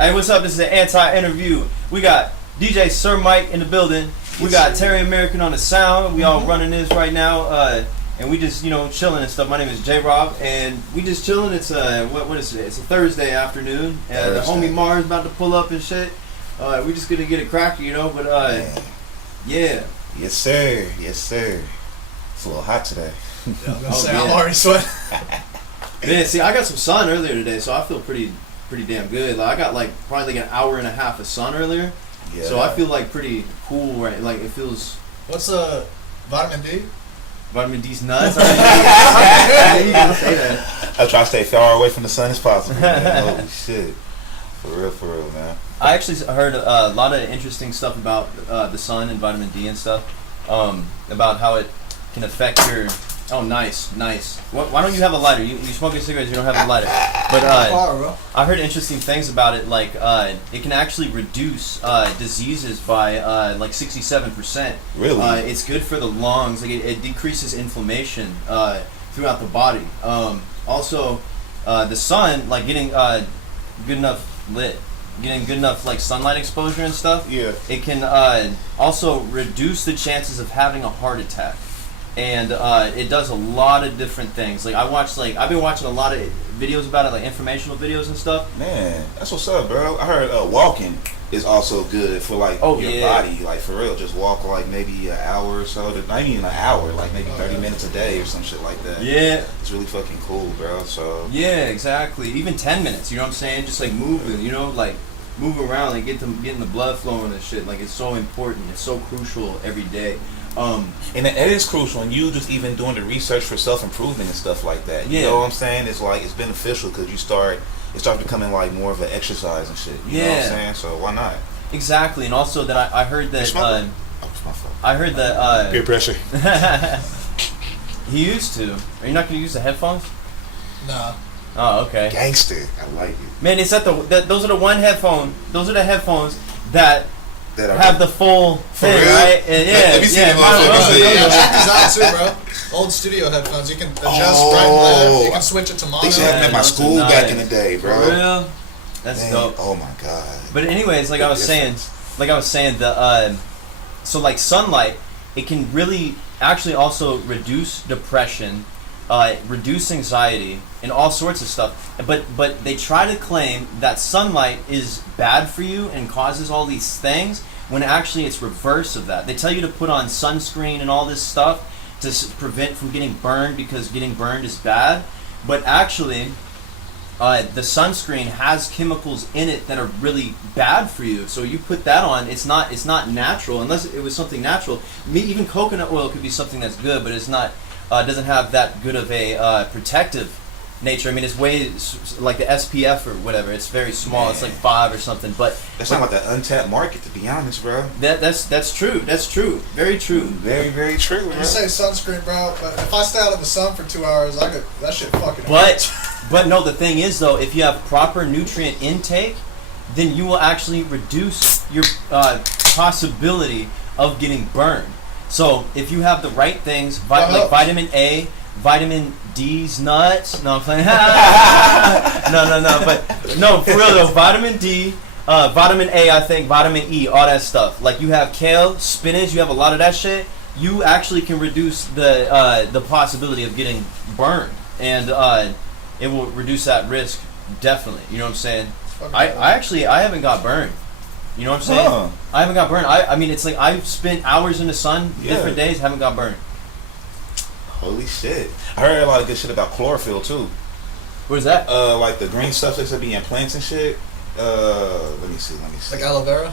Hey, what's up? This is the Anti Interview. We got Djsirmike in the building. We got Terry American on the sound. We all running this right now, and we just chilling and stuff. My name is J Rob, and we just chilling. It's what is it? It's a Thursday afternoon. The homie Mars about to pull up and shit. We just gonna get it cracking, But yeah. Yes sir. Yes sir. It's a little hot today. Yeah, I'm already sweating. Man, see, I got some sun earlier today, so I feel pretty damn good. Like I got probably an hour and a half of sun earlier, so I feel pretty cool. Right, it feels. What's vitamin D? Vitamin D's nuts. You gotta say that. I try to stay far away from the sun as possible. Man. Holy shit, for real, man. I actually heard a lot of interesting stuff about the sun and vitamin D and stuff. About how it can affect your. Oh, nice. Why don't you have a lighter? You smoking cigarettes, you don't have a lighter. But I heard interesting things about it, it can actually reduce diseases by 67%. Really? It's good for the lungs. It decreases inflammation throughout the body. Also, the sun, getting good enough lit, getting good enough sunlight exposure and stuff. Yeah. It can also reduce the chances of having a heart attack. And it does a lot of different things. I've been watching a lot of videos about it, informational videos and stuff. Man, that's what's up, bro. I heard walking is also good for your body. For real, just walk maybe an hour or so. Not even an hour, maybe 30 minutes a day or some shit like that. Yeah. It's really fucking cool, bro. So. Yeah, exactly. Even 10 minutes, you know what I'm saying? Just moving, move around, getting the blood flowing and shit. It's so important. It's so crucial every day. And it is crucial, and you just even doing the research for self-improvement and stuff like that. You know what I'm saying? It's it's beneficial because it starts becoming more of an exercise and shit. You know what I'm saying? So why not? Exactly, and also that I heard that it's my fault. I heard that peer pressure. He used to. Are you not going to use the headphones? Nah. Oh, okay. Gangster, I like it. Man, it's those are the headphones that have the full thing, right? And Let me see them check these out too, bro. Old studio headphones. You can adjust right and left. You can switch it to mono. They used to have them at my school back in the day, bro. For real? That's dope. Oh my god. But anyways, I was saying, so sunlight, it can really actually also reduce depression, reduce anxiety, and all sorts of stuff. But they try to claim that sunlight is bad for you and causes all these things, when actually it's reverse of that. They tell you to put on sunscreen and all this stuff to prevent from getting burned, because getting burned is bad. But actually, the sunscreen has chemicals in it that are really bad for you. So you put that on, it's not natural, unless it was something natural. Even coconut oil could be something that's good, but it's not. Doesn't have that good of a protective nature. I mean, it's way the SPF or whatever. It's very small. Man. It's 5 or something. But that's not that untapped market, to be honest, bro. That's true. That's true. Very true. Very, very true. Bro. You say sunscreen, bro, but if I stay out in the sun for 2 hours, that shit fucking. But no, the thing is though, if you have proper nutrient intake, then you will actually reduce your possibility of getting burned. So if you have the right things, vitamin A, vitamin D's nuts. No, I'm playing. No, for real though. Vitamin D, vitamin A, I think, vitamin E, all that stuff. You have kale, spinach. You have a lot of that shit. You actually can reduce the possibility of getting burned, and it will reduce that risk definitely. You know what I'm saying? I haven't got burned. You know what I'm saying? Huh. I haven't got burned. I mean, it's I've spent hours in the sun, different days, haven't got burned. Holy shit. I heard a lot of good shit about chlorophyll too. What is that? The green stuff that's be in plants and shit. Let me see. Like aloe vera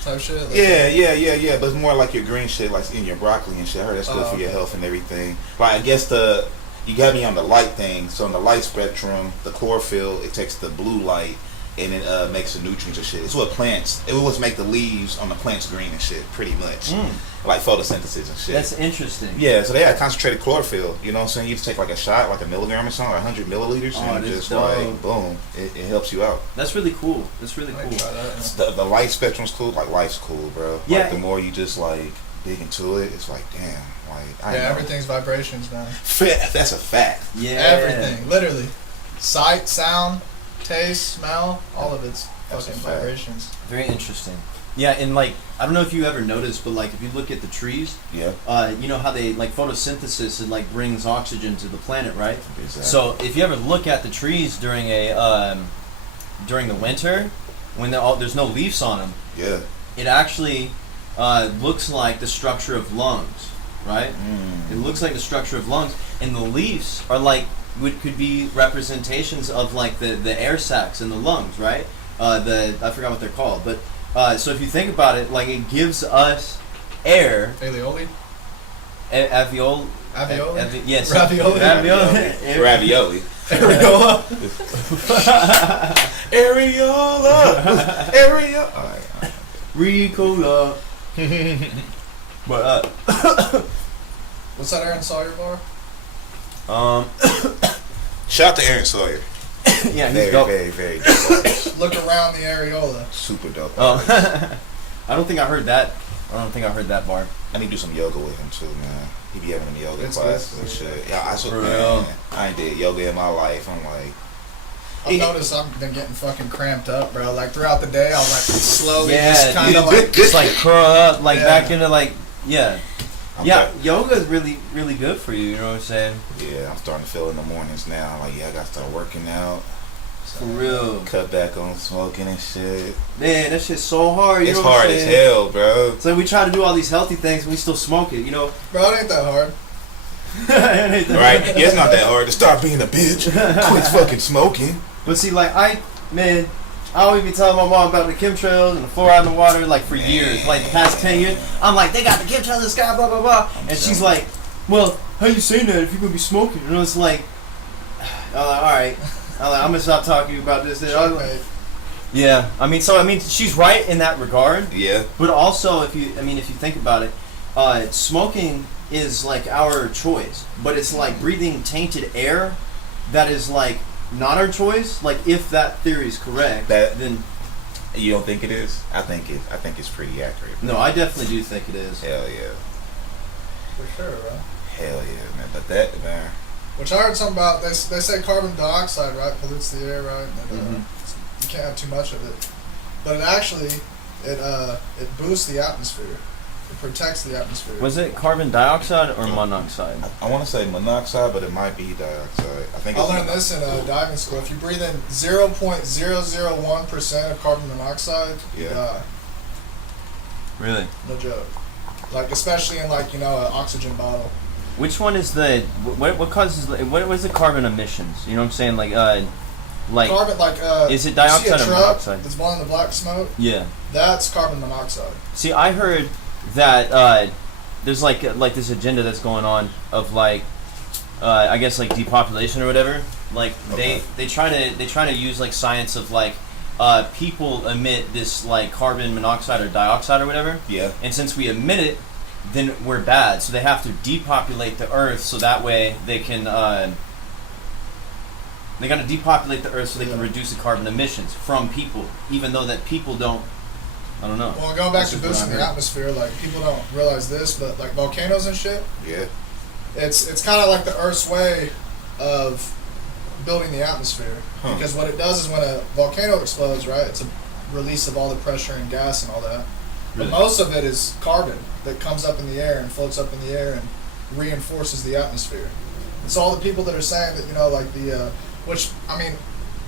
type shit? Yeah. But it's more your green shit, in your broccoli and shit. I heard that's good for your health and everything. I guess you got me on the light thing. So on the light spectrum, the chlorophyll, it takes the blue light and it makes the nutrients and shit. It's what plants. It was make the leaves on the plants green and shit, pretty much. Photosynthesis and shit. That's interesting. Yeah, so they had concentrated chlorophyll. You know what I'm saying? You just take a shot, a milligram or something, or 100 milliliters, and just boom, it helps you out. That's really cool. The light spectrum's cool. Life's cool, bro. Yeah. The more you just dig into it, it's damn. Everything's vibrations, man. That's a fact. Yeah. Everything, literally. Sight, sound, taste, smell, all of it's That's fucking a fact. vibrations. Very interesting. Yeah, and like I don't know if you ever noticed, but like if you look at the trees, Yeah. you know how they like photosynthesis, it like brings oxygen to the planet, right? Exactly. So if you ever look at the trees during a during the winter, when there's no leaves on them, Yeah. it actually looks like the structure of lungs, right? It looks like the structure of lungs, and the leaves are like could be representations of like the air sacs in the lungs, right? I forgot what they're called, but so if you think about it, like it gives us air. Alioli? Avioli. Avioli? Yes. Ravioli? Ravioli. Ravioli. Areola? Areola. Areola. All right. Ricola. But What's that Aaron Sawyer bar? Shout out to Aaron Sawyer. yeah, he's Very, dope. very, very dope. Look around the areola. Super dope. Oh, I don't think I heard that. I don't think I heard that bar. I need to do some yoga with him too, man. He be having them yoga It's classes good. and shit. Yeah, I For man, real? I ain't did yoga in my life. I'm like, I've noticed I've been getting fucking cramped up, bro. Like throughout the day, I'll like slowly Yeah, just kind of dude. like. Just like curl up, like Yeah. back into like yeah. I'm Yeah, start- yoga is really, really good for you. You know what I'm saying? yeah, I'm starting to feel in the mornings now. Like, yeah, I got to start working out, For real, cut back on smoking and shit. man. That shit's so hard. You It's know what hard I'm as saying? hell, bro. It's like we try to do all these healthy things, and we still smoke it. You know? Bro, it ain't that hard. Right? Right? Yeah, it's not that hard to stop being a bitch. Quit fucking smoking. But see, like I always be telling my mom about the chemtrails and the fluoride in the water, like for years, like the past 10 years. I'm like, they got the chemtrails in the sky, blah blah blah, and she's like, well, how you saying that if you're gonna be smoking? And it's like, all right, I'm gonna stop talking to you about this. Checkmate. Yeah, I mean, she's right in that regard. Yeah. But also, if you think about it, smoking is like our choice, but it's like breathing tainted air that is like not our choice. Like if that theory is correct, then You don't think it is? I think it's pretty accurate. no, I definitely do think it is. Hell yeah. For sure, bro. Hell yeah, man. But that, man. Which I heard something about. They say carbon dioxide, right, pollutes the air, right? And, Mhm. you can't have too much of it. But it actually, it boosts the atmosphere. It protects the atmosphere. Was it carbon dioxide or monoxide? I want to say monoxide, but it might be dioxide. I think I it's learned this in diving school. If you breathe in 0.001% of carbon monoxide, you Yeah. die. Really? No joke. Like especially in like an oxygen bottle. Which one is the what causes what is the carbon emissions? You know what I'm saying? Like Carbon is it you see dioxide a or truck monoxide? that's blowing the black smoke. Yeah. That's carbon monoxide. See, I heard that there's like this agenda that's going on of like I guess like depopulation or whatever. Like Okay. they try to use like science of like people emit this like carbon monoxide or dioxide or whatever. Yeah. And since we emit it, then we're bad. So they have to depopulate the earth so that way they can they got to depopulate the earth so they can reduce the carbon emissions from people, even though that people don't. I don't know. Well, going back That's to just what boosting I the heard. atmosphere, like people don't realize this, but like volcanoes and shit, Yeah. it's kind of like the Earth's way of building the atmosphere. Huh. Because what it does is when a volcano explodes, right, it's a release of all the pressure and gas and all that. Really? But most of it is carbon that comes up in the air and floats up in the air and reinforces the atmosphere. It's all the people that are saying that, like the, which, I mean,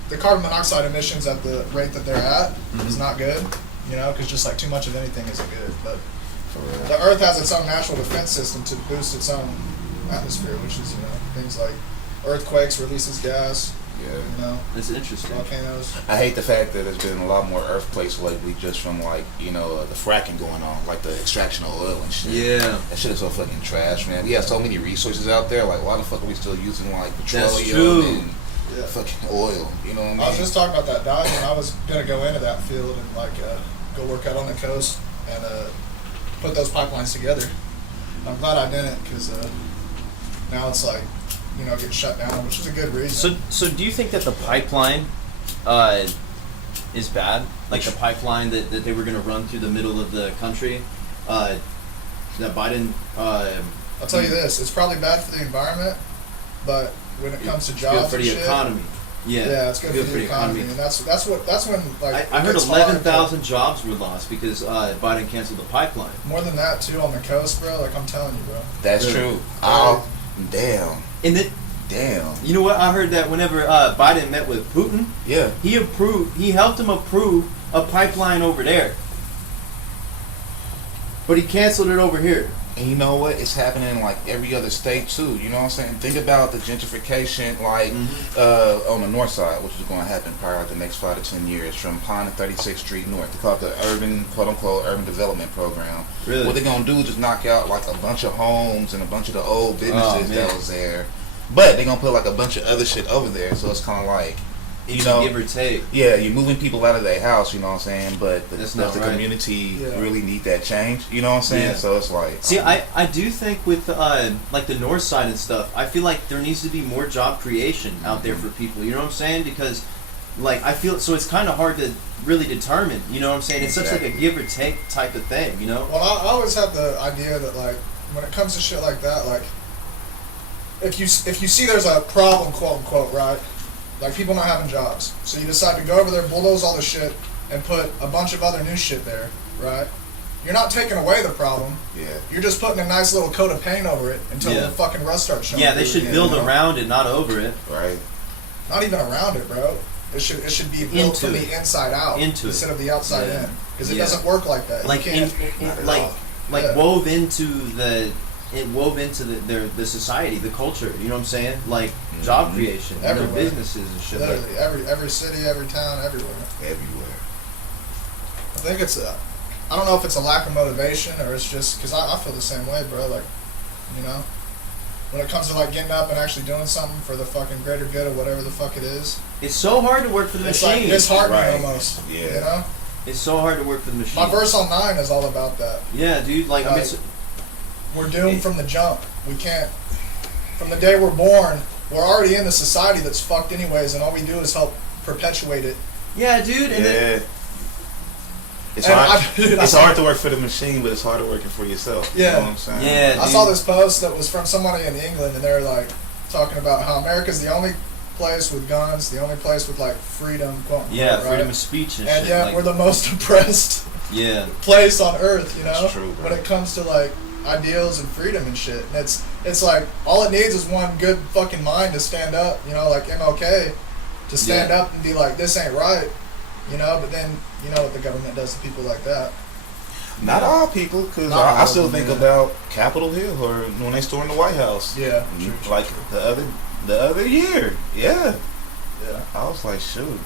the carbon monoxide emissions at the rate that they're at is not good, because just like too much of anything isn't good. But the Earth has its own natural defense system to boost its own atmosphere, which is, things like earthquakes, releases gas, Yeah. It's interesting. volcanoes. I hate the fact that there's been a lot more earthquakes lately just from like, the fracking going on, like the extraction of oil and shit. Yeah. That shit is so fucking trash, man. We have so many resources out there, like why the fuck are we still using like That's petroleum true. and Yeah. fucking oil? You know what I mean? I was just talking about that diving. I was gonna go into that field and go work out on the coast and put those pipelines together. I'm glad I didn't because now it's like getting shut down, which is a good reason. So do you think that the pipeline is bad? Like the pipeline that they were going to run through the middle of the country, that Biden. I'll tell you this: it's probably bad for the environment, but when it comes to It's jobs good for and the shit, economy. Yeah, it's good for the economy, and that's when like I it heard gets hard 11,000 jobs were lost because Biden canceled the pipeline. More than that too on the coast, bro. Like I'm telling you, bro. That's true. Oh, damn. And then, Damn. you know what? I heard that whenever Biden met with Putin, Yeah. he helped him approve a pipeline over there, but he canceled it over here. And you know what? It's happening in like every other state too. You know what I'm saying? Think about the gentrification, like on the north side, which is going to happen probably like the next 5 to 10 years, from Pine and 36th Street North. They call it the urban, quote unquote, urban development program. Really? What they're going to do is just knock out like a bunch of homes and a bunch of the old businesses that man. was there, but they're going to put like a bunch of other shit over there. So it's kind of like, you It's know, give or take. yeah, you're moving people out of their house, you know what I'm saying? But That's the not right. community really need that change, you know what I'm saying? Yeah. So it's like, See, I do think with like the north side and stuff, I feel like there needs to be more job creation out there for people. You know what I'm saying? Because like I feel so it's kind of hard to really determine. You know what I'm saying? It's such like a give or take type of thing. You know? Well, I always have the idea that like when it comes to shit like that, like if you see there's a problem, quote unquote, right? Like people not having jobs, so you decide to go over there, bulldoze all the shit, and put a bunch of other new shit there, right? You're not taking away the problem. yeah. You're just putting a nice little coat of paint over it until the fucking rust starts showing. Yeah, they should build around it, not over it. Right. Not even around it, bro. It should be built Into from it. the inside out instead of the outside in, because it doesn't work like that. Like you can't, wove into the society, the culture. You know what I'm saying? Like job creation, Everywhere. Businesses and shit. Like, literally every city, every town, everywhere. Everywhere. I think it's I don't know if it's a lack of motivation or it's just because I feel the same way, bro. Like, you know, when it comes to like getting up and actually doing something for the fucking greater good or whatever the fuck it is, it's so hard to work for the it's machine. like disheartening Right. almost. Yeah. You know, It's so hard to work for the machine. my verse on 9 is all about that. Yeah, dude. Like, I mean, We're doomed from the jump. We can't. From the day we're born, we're already in the society that's fucked anyways, and all we do is help perpetuate it. yeah, dude. And then, It's And hard. I- It's hard to work for the machine, but it's harder working for yourself. You Yeah. know what I'm saying? Yeah, I dude. saw this post that was from somebody in England, and they're like talking about how America's the only place with guns, the only place with like freedom, quote unquote, yeah, right? freedom of speech and, And shit. yet like, we're the most oppressed yeah. place on earth, you know? That's true, bro. When it comes to like ideals and freedom and shit. And it's like all it needs is one good fucking mind to stand up, you know, like MLK, to stand up and be like, this ain't right, you know, but then you know what the government does to people like that. Not all people, because Not all I still of them, think yeah. about Capitol Hill or when they stormed the White House. Yeah. Like the other year. Yeah. Yeah. I was like, shoot.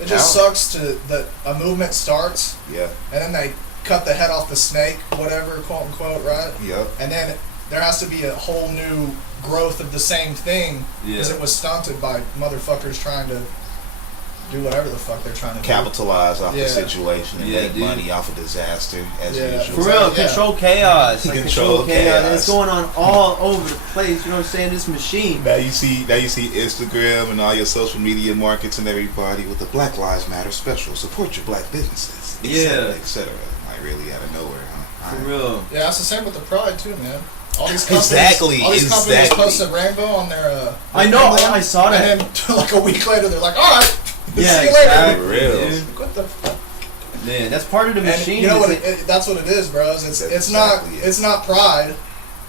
It just sucks that a movement starts Yeah. and then they cut the head off the snake, whatever, quote unquote, right? Yep. And then there has to be a whole new growth of the same thing because it was stunted by motherfuckers trying to do whatever the fuck they're trying to Capitalize off Yeah. the situation and Yeah, make dude. money off a disaster as Yeah. usual. For real, Yeah. control chaos. Like, Control chaos. And it's going on all over the place. You know what I'm saying? This machine. Now you see Instagram and all your social media markets and everybody with the Black Lives Matter special. Support your black businesses, Yeah. etc. Like really out of nowhere, huh? For real. Yeah, it's the same with the Pride too, man. All these companies, Exactly, all these companies exactly. post a rainbow on their. I know, I saw that. And then like a week later, they're like, "All right, Yeah, see you exactly. later." For real. Dude. What the fuck? Man, that's part of the And machine. you know what? is That's what it is, bros. It's That's not exactly it. it's not pride.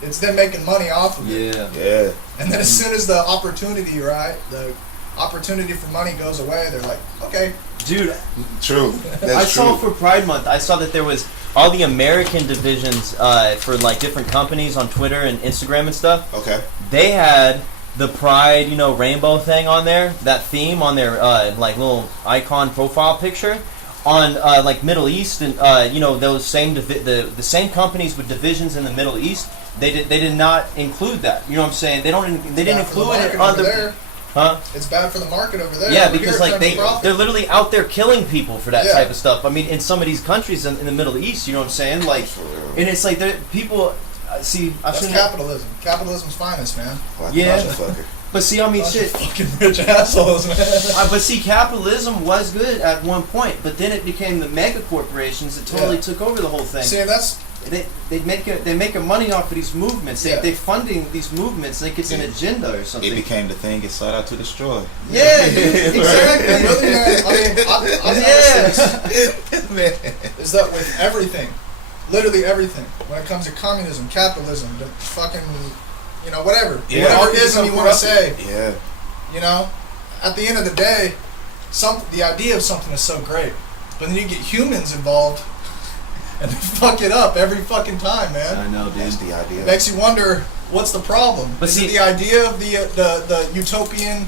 It's them making money off of it. Yeah. Yeah. And then as soon as the opportunity, right, the opportunity for money goes away, they're like, okay. Dude, True. That's I true. saw for Pride Month, I saw that there was all the American divisions for like different companies on Twitter and Instagram and stuff. Okay. They had the Pride, rainbow thing on there, that theme on their like little icon profile picture. On like Middle East and those same the same companies with divisions in the Middle East, they did not include that. You know what I'm saying? They didn't include it on the there. huh? It's bad for the market over there. Yeah, Over because here, it like turns profit. they're literally out there killing people for that Yeah. type of stuff. I mean, in some of these countries in the Middle East, you know what I'm saying? Like, For real. and it's like people see. I've That's seen capitalism. Capitalism's finest, man. Like Yeah. a motherfucker. but see, I mean, Bunch of shit. fucking rich assholes, man. But see, capitalism was good at one point, but then it became the mega corporations that totally Yeah. took over the whole thing. See, and that's they make a money off of these movements. They funding these movements like it's an agenda or something. It became the thing it sought out to destroy. Yeah, dude, exactly. Really, man, I mean, I've noticed Man. is that with everything, literally everything, when it comes to communism, capitalism, the fucking, you know, whatever, whatever it is you want to say, you know, at the end of the day, the idea of something is so great, but then you get humans involved, and they fuck it up every fucking time, man. I know, dude. That's the idea. It makes you wonder, what's the problem? But is see, it the idea of the utopian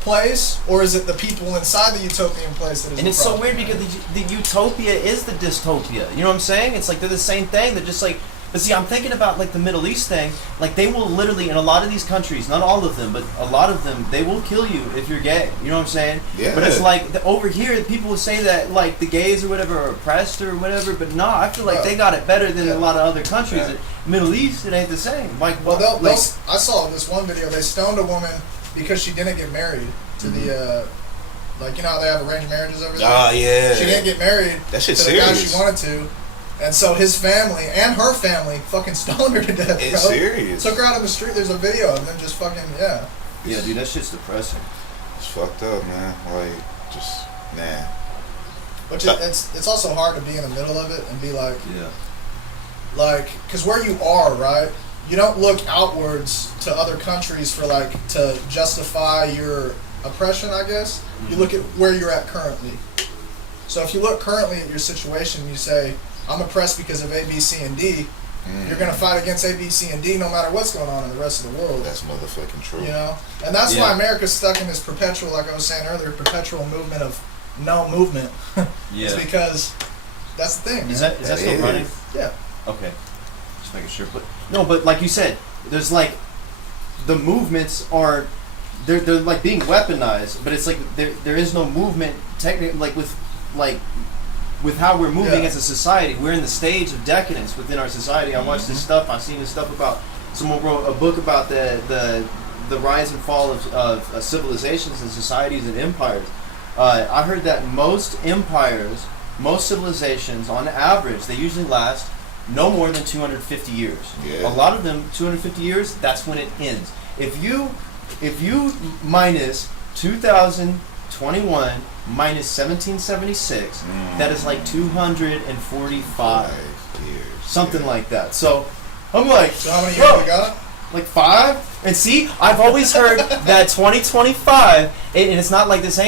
place, or is it the people inside the utopian place that is And the it's problem, so weird man? because the utopia is the dystopia. You know what I'm saying? It's like they're the same thing. They're just like, but see, I'm thinking about like the Middle East thing. Like they will literally, in a lot of these countries, not all of them, but a lot of them, they will kill you if you're gay. You know what I'm saying? Yeah. But it's like over here, people will say that like the gays or whatever are oppressed or whatever. But no, I feel like they got it better than a lot of other countries. Yeah. Middle East, it ain't the same. Like, Well, I saw this one video. They stoned a woman because she didn't get married to the, like, you know how they have arranged marriages over there? Oh, yeah. She didn't get married That shit's to the guy serious. she wanted to. And so his family and her family fucking stoned her to death, It's bro. serious. Took her out on the street. There's a video of them just fucking, Yeah, dude, that shit's depressing. It's fucked up, man. Like, just, nah. Which it's also hard to be in the middle of it and be like, Yeah. like, because where you are, right? You don't look outwards to other countries for like to justify your oppression, I guess. You look at where you're at currently. So if you look currently at your situation, you say, I'm oppressed because of A, B, C, and D. You're going to fight against A, B, C, and D no matter what's going on in the rest of the world. That's motherfucking true. You know? And that's why America's stuck in this perpetual, like I was saying earlier, perpetual movement of no movement. Yeah. It's because that's the thing. Is man. that still running? Yeah. Okay. Just making sure. But no, but like you said, there's like the movements are they're like being weaponized, but it's like there is no movement technically with how we're moving as a society. We're in the stage of decadence within our society. I watched this stuff. I've seen this stuff about someone wrote a book about the rise and fall of civilizations and societies and empires. I heard that most empires, most civilizations, on average, they usually last no more than 250 years. Yeah. A lot of them, 250 years, that's when it ends. If you minus 2021 minus 1776, that is like 245 years. Something like that. So I'm like, So how many years we got? like 5? And see, I've always heard that 2025, and it's not like this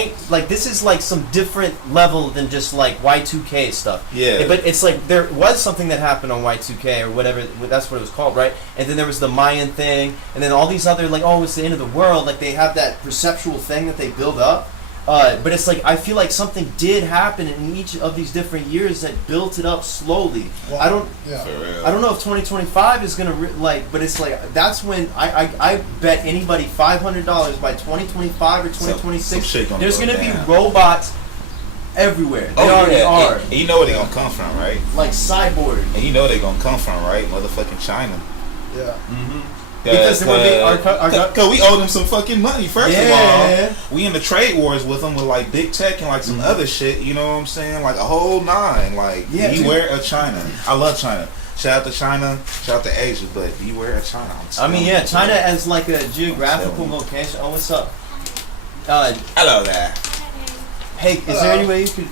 is like some different level than just like Y2K stuff. Yeah. But it's like there was something that happened on Y2K or whatever, that's what it was called, right? And then there was the Mayan thing, and then all these other, like, oh, it's the end of the world, like they have that perceptual thing that they build up. But it's like, I feel like something did happen in each of these different years that built it up slowly. Well, I don't know if 2025 is going to, but it's like, that's when I bet anybody $500 by 2025 or 2026, there's going to be robots everywhere. They already are. And you know where they're going to come from, right? Like cyborg. And you know where they're going to come from, right? Motherfucking China. Yeah. Mm-hmm. Because we owe them some fucking money. First of Yeah. all, we in the trade wars with them with like big tech and like some other shit. You know what I'm saying? Like a whole nine. Like beware of China. I love China. Shout out to China. Shout out to Asia. But beware of China. China as like a geographical location. Oh, what's up? Hello there. Hey, is there any way you could?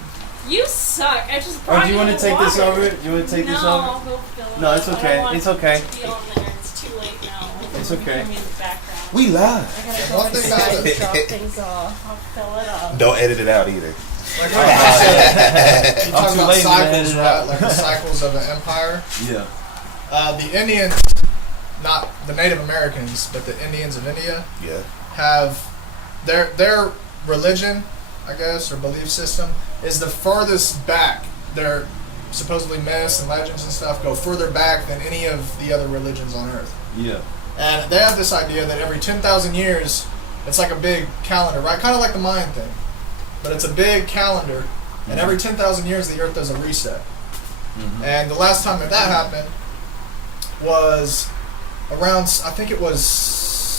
You suck. I just brought Or do you want to take this over? Do you want to take this over? I'll go fill it No, up. it's I don't okay. want It's okay. to be on there. It's too late now. It's okay. You can hear me in the background. We live. I gotta go One thing about inside it- and drop things off. I'll fill it up. Don't edit it out either. Like I said, you talk too about lazy to edit cycles, it right? out. Like the cycles of an empire. Yeah. The Indians, not the Native Americans, but the Indians of India, Yeah. have their religion, I guess, or belief system is the farthest back. Their supposedly myths and legends and stuff go further back than any of the other religions on Earth. Yeah. And they have this idea that every 10,000 years, it's like a big calendar, right? Kind of like the Mayan thing. But it's a big calendar, and every 10,000 years the Earth does a reset. Mm-hmm. And the last time that happened was around, I think it was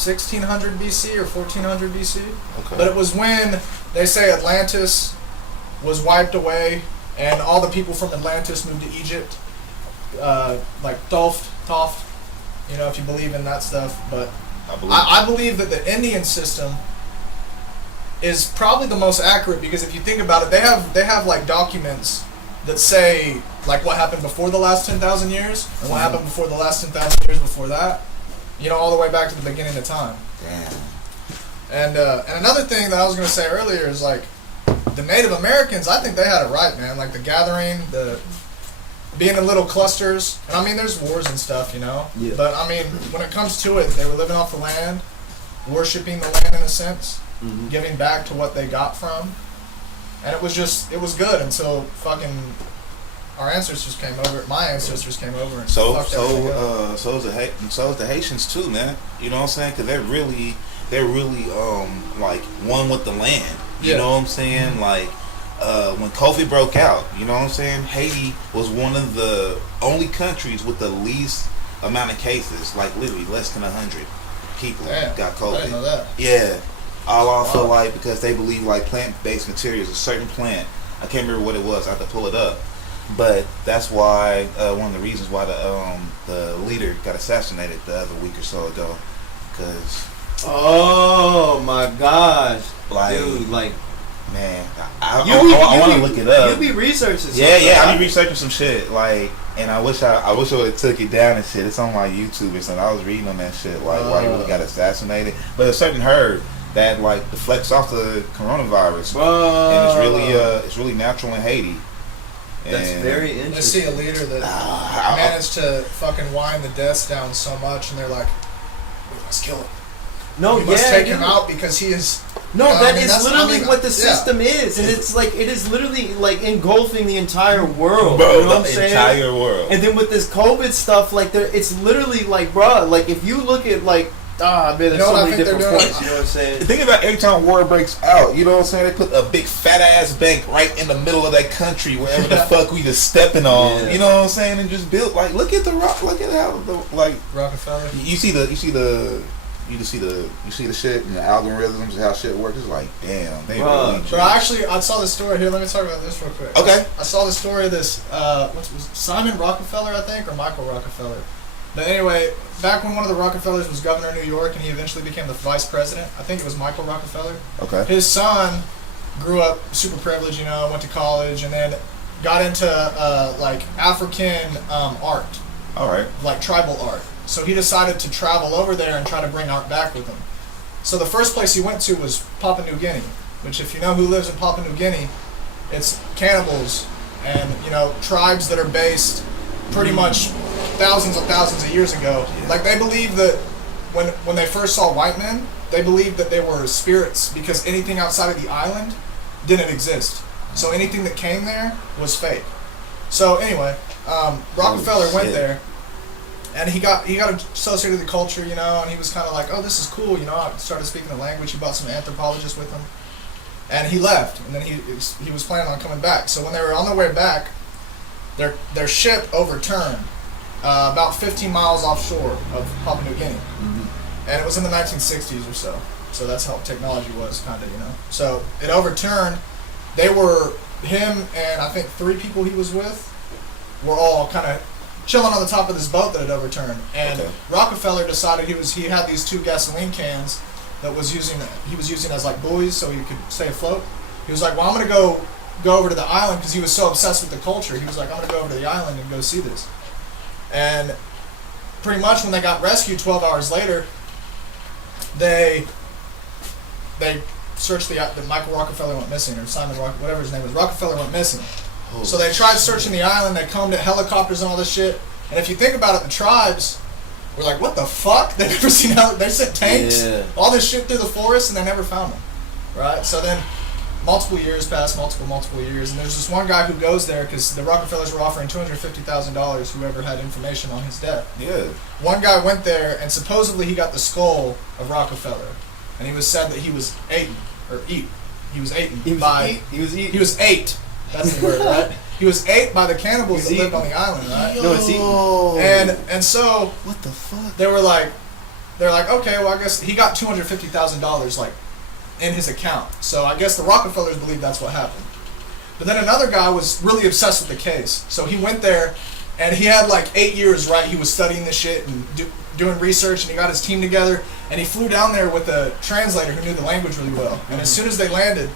1600 BC or 1400 BC. Okay. But it was when they say Atlantis was wiped away, and all the people from Atlantis moved to Egypt. like Toft, you know, if you believe in that stuff. But I I believe that the Indian system is probably the most accurate, because if you think about it, they have like documents that say like what happened before the last 10,000 years and what happened before the last 10,000 years before that, you know, all the way back to the beginning of time. Damn. And another thing that I was going to say earlier is like the Native Americans, I think they had it right, man. Like the gathering, the being in little clusters. And I mean, there's wars and stuff, you know. Yeah. But I mean, when it comes to it, they were living off the land, worshiping the land in a sense, giving back to what they got from. And it was good until fucking our ancestors came over. My ancestors came over and fucked everything up. So is the Haitians too, man. You know what I'm saying? Because they're really like one with the land. You know what I'm saying? Like when COVID broke out, you know what I'm saying? Haiti was one of the only countries with the least amount of cases, like literally less than 100 people got COVID. I didn't know that. Yeah. I feel like because they believe like plant-based materials, a certain plant. I can't remember what it was. I have to pull it up. But that's why one of the reasons why the leader got assassinated the other week or so ago. Because oh my gosh, like, dude, like, man, I want to look it up. You be researching. Yeah, I be researching some shit. Like, and I wish I would have took it down and shit. It's on my YouTube or something. I was reading on that shit, like why he really got assassinated. But a certain herd that like deflects off the coronavirus, and it's really natural in Haiti. That's very interesting. I see a leader that managed to fucking wind the deaths down so much, and they're like, we must kill him. No, we must take him out because he is. No, that is literally what the system is, and it's like it is literally like engulfing the entire world. Bro, you know what I'm the saying? entire world. And then with this COVID stuff, like it's literally like, bro, like if you look at like. Man, there's so many different points, you know what I'm saying? Think about every time war breaks out, you know what I'm saying? They put a big fat ass bank right in the middle of that country, wherever the fuck we just stepping on. Yeah. You know what I'm saying? And just built like, look at the rock, look at how the like Rockefeller. You see the shit and the algorithms and how shit works. It's like, damn, they really. But I saw the story here. Let me talk about this real quick. Okay. I saw the story of this. What was Simon Rockefeller, I think, or Michael Rockefeller. But anyway, back when one of the Rockefellers was governor of New York and he eventually became the vice president, I think it was Michael Rockefeller. Okay. His son grew up super privileged, you know, went to college, and then got into like African art. All right. Like tribal art. So he decided to travel over there and try to bring art back with him. So the first place he went to was Papua New Guinea, which if you know who lives in Papua New Guinea, it's cannibals and, you know, tribes that are based pretty much thousands of years ago. Yeah. Like they believe that when they first saw white men, they believed that they were spirits because anything outside of the island didn't exist. So anything that came there was fake. So anyway, Rockefeller went there, and he got associated with the culture, you know, and he was kind of like, oh, this is cool, you know. I started speaking the language. He brought some anthropologists with him, and he left. And then he was planning on coming back. So when they were on their way back, their ship overturned about 15 miles offshore of Papua New Guinea, and it was in the 1960s or so. So that's how technology was, kind of, you know. So it overturned. They were him and I think 3 people he was with were all kind of chilling on the top of this boat that had overturned. And Rockefeller decided he had these 2 gasoline cans that he was using as like buoys so he could stay afloat. He was like, well, I'm gonna go over to the island because he was so obsessed with the culture. He was like, I'm gonna go over to the island and go see this. And pretty much when they got rescued 12 hours later, they searched the Michael Rockefeller went missing, or Simon whatever his name was. Rockefeller went missing. Oh, so they tried searching the island. They combed it, helicopters and all this shit. And if you think about it, the tribes were like, what the fuck? They never seen how they sent tanks, all this shit through the forest, and they never found them. Right? So then multiple years passed, multiple years, and there's this one guy who goes there because the Rockefellers were offering $250,000 whoever had information on his death. Yeah. One guy went there, and supposedly he got the skull of Rockefeller, and he was said that he was eaten. He was eaten. He was ate. That's the word, right? He was ate by the cannibals that lived on the island, right? No, it's eaten. And so what the fuck? They're like, okay, well, I guess he got $250,000 like in his account. So I guess the Rockefellers believe that's what happened. But then another guy was really obsessed with the case. So he went there And he had like 8 years, right? He was studying this shit and doing research, and he got his team together, and he flew down there with a translator who knew the language really well. And as soon as they landed,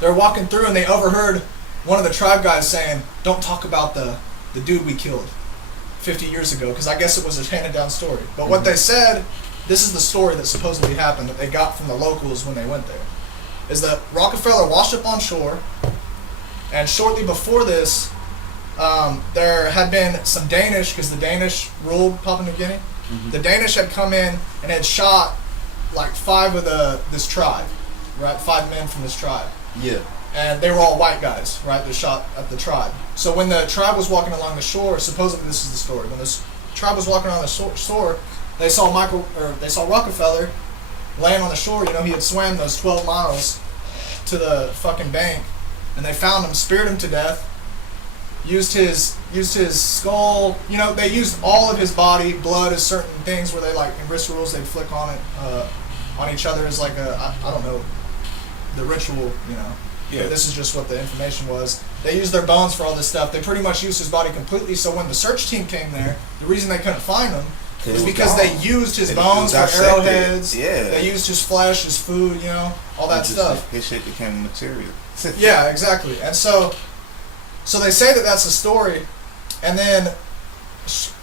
they were walking through, and they overheard one of the tribe guys saying, "Don't talk about the dude we killed 50 years ago," because I guess it was a handed down story. But what they said, this is the story that supposedly happened that they got from the locals when they went there, is that Rockefeller washed up on shore, and shortly before this, there had been some Danish, because the Danish ruled Papua New Guinea. The Danish had come in and had shot like 5 of this tribe, right? 5 men from this tribe. Yeah. And they were all white guys, right? They shot at the tribe. So when the tribe was walking along the shore, supposedly this is the story. When this tribe was walking on the shore, they saw Rockefeller laying on the shore. You know, he had swam those 12 miles to the fucking bank, and they found him, speared him to death. Used his skull. You know, they used all of his body, blood as certain things where they, like, in rituals, they'd flick on it, on each other as like I don't know, the ritual, you know. Yeah. This is just what the information was. They used their bones for all this stuff. They pretty much used his body completely, so when the search team came there, the reason they couldn't find him was because they used his bones for arrowheads. Yeah. They used his flesh, his food, you know, all that stuff. His shit became material. Yeah, exactly. And so they say that that's the story, and then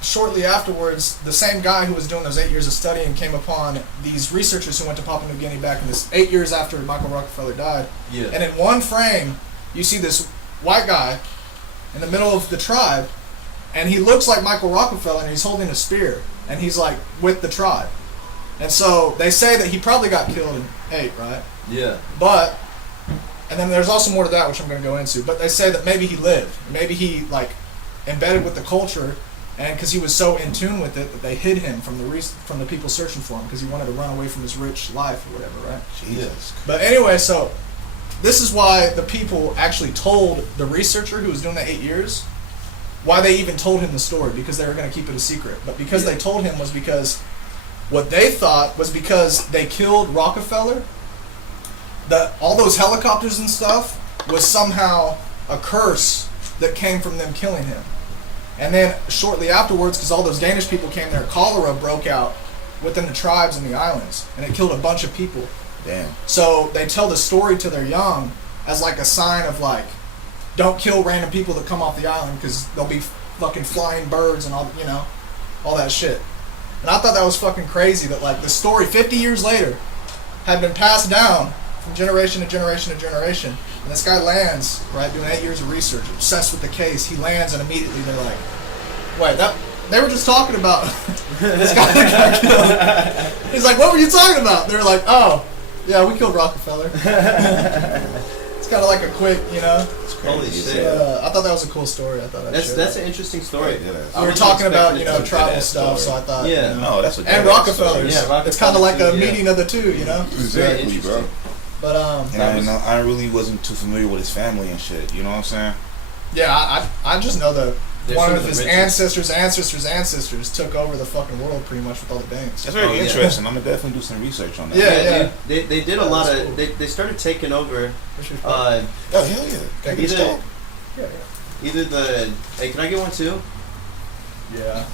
shortly afterwards, the same guy who was doing those 8 years of studying came upon these researchers who went to Papua New Guinea back in this 8 years after Michael Rockefeller died. Yeah. And in one frame, you see this white guy in the middle of the tribe, and he looks like Michael Rockefeller, and he's holding a spear, and he's like with the tribe. And so they say that he probably got killed in 8, right? Yeah. But, and then there's also more to that, which I'm going to go into, but they say that maybe he lived. Maybe he, like, embedded with the culture, and because he was so in tune with it that they hid him from the people searching for him because he wanted to run away from his rich life or whatever, right? Jesus. But anyway, so this is why the people actually told the researcher who was doing the 8 years, why they even told him the story, because they were going to keep it a secret. But because they told him was because what they thought was because they killed Rockefeller, all those helicopters and stuff was somehow a curse that came from them killing him. And then shortly afterwards, because all those Danish people came there, cholera broke out within the tribes and the islands, and it killed a bunch of people. Damn. So they tell the story to their young as like a sign of like, don't kill random people that come off the island because they'll be fucking flying birds and all, you know, all that shit. And I thought that was fucking crazy that like the story 50 years later had been passed down from generation to generation to generation. And this guy lands, right, doing 8 years of research, obsessed with the case. He lands, and immediately they're like, wait, they were just talking about this guy that got killed. He's like, what were you talking about? They're like, oh, yeah, we killed Rockefeller. It's kind of like a quick, you know. Holy shit. I thought that was a cool story. I thought I'd share That's that. an interesting story. We were talking about, you know, tribal stuff, so I thought, yeah. you know, No, that's a and Rockefellers. Yeah, it's kind of like a yeah. meeting of the two, you know. Very Exactly, bro. interesting. But And I really wasn't too familiar with his family and shit. You know what I'm saying? yeah, I just know that They're one some of of his the ancestors took over the fucking world pretty much with all the banks. That's very Oh, yeah. interesting. I'm gonna definitely do some research on that. Yeah. Dude, they did a Yeah, lot that's of. cool. They started taking over. Oh hell yeah! Can I get a Either stove? either the. Hey, can I get one too? Yeah.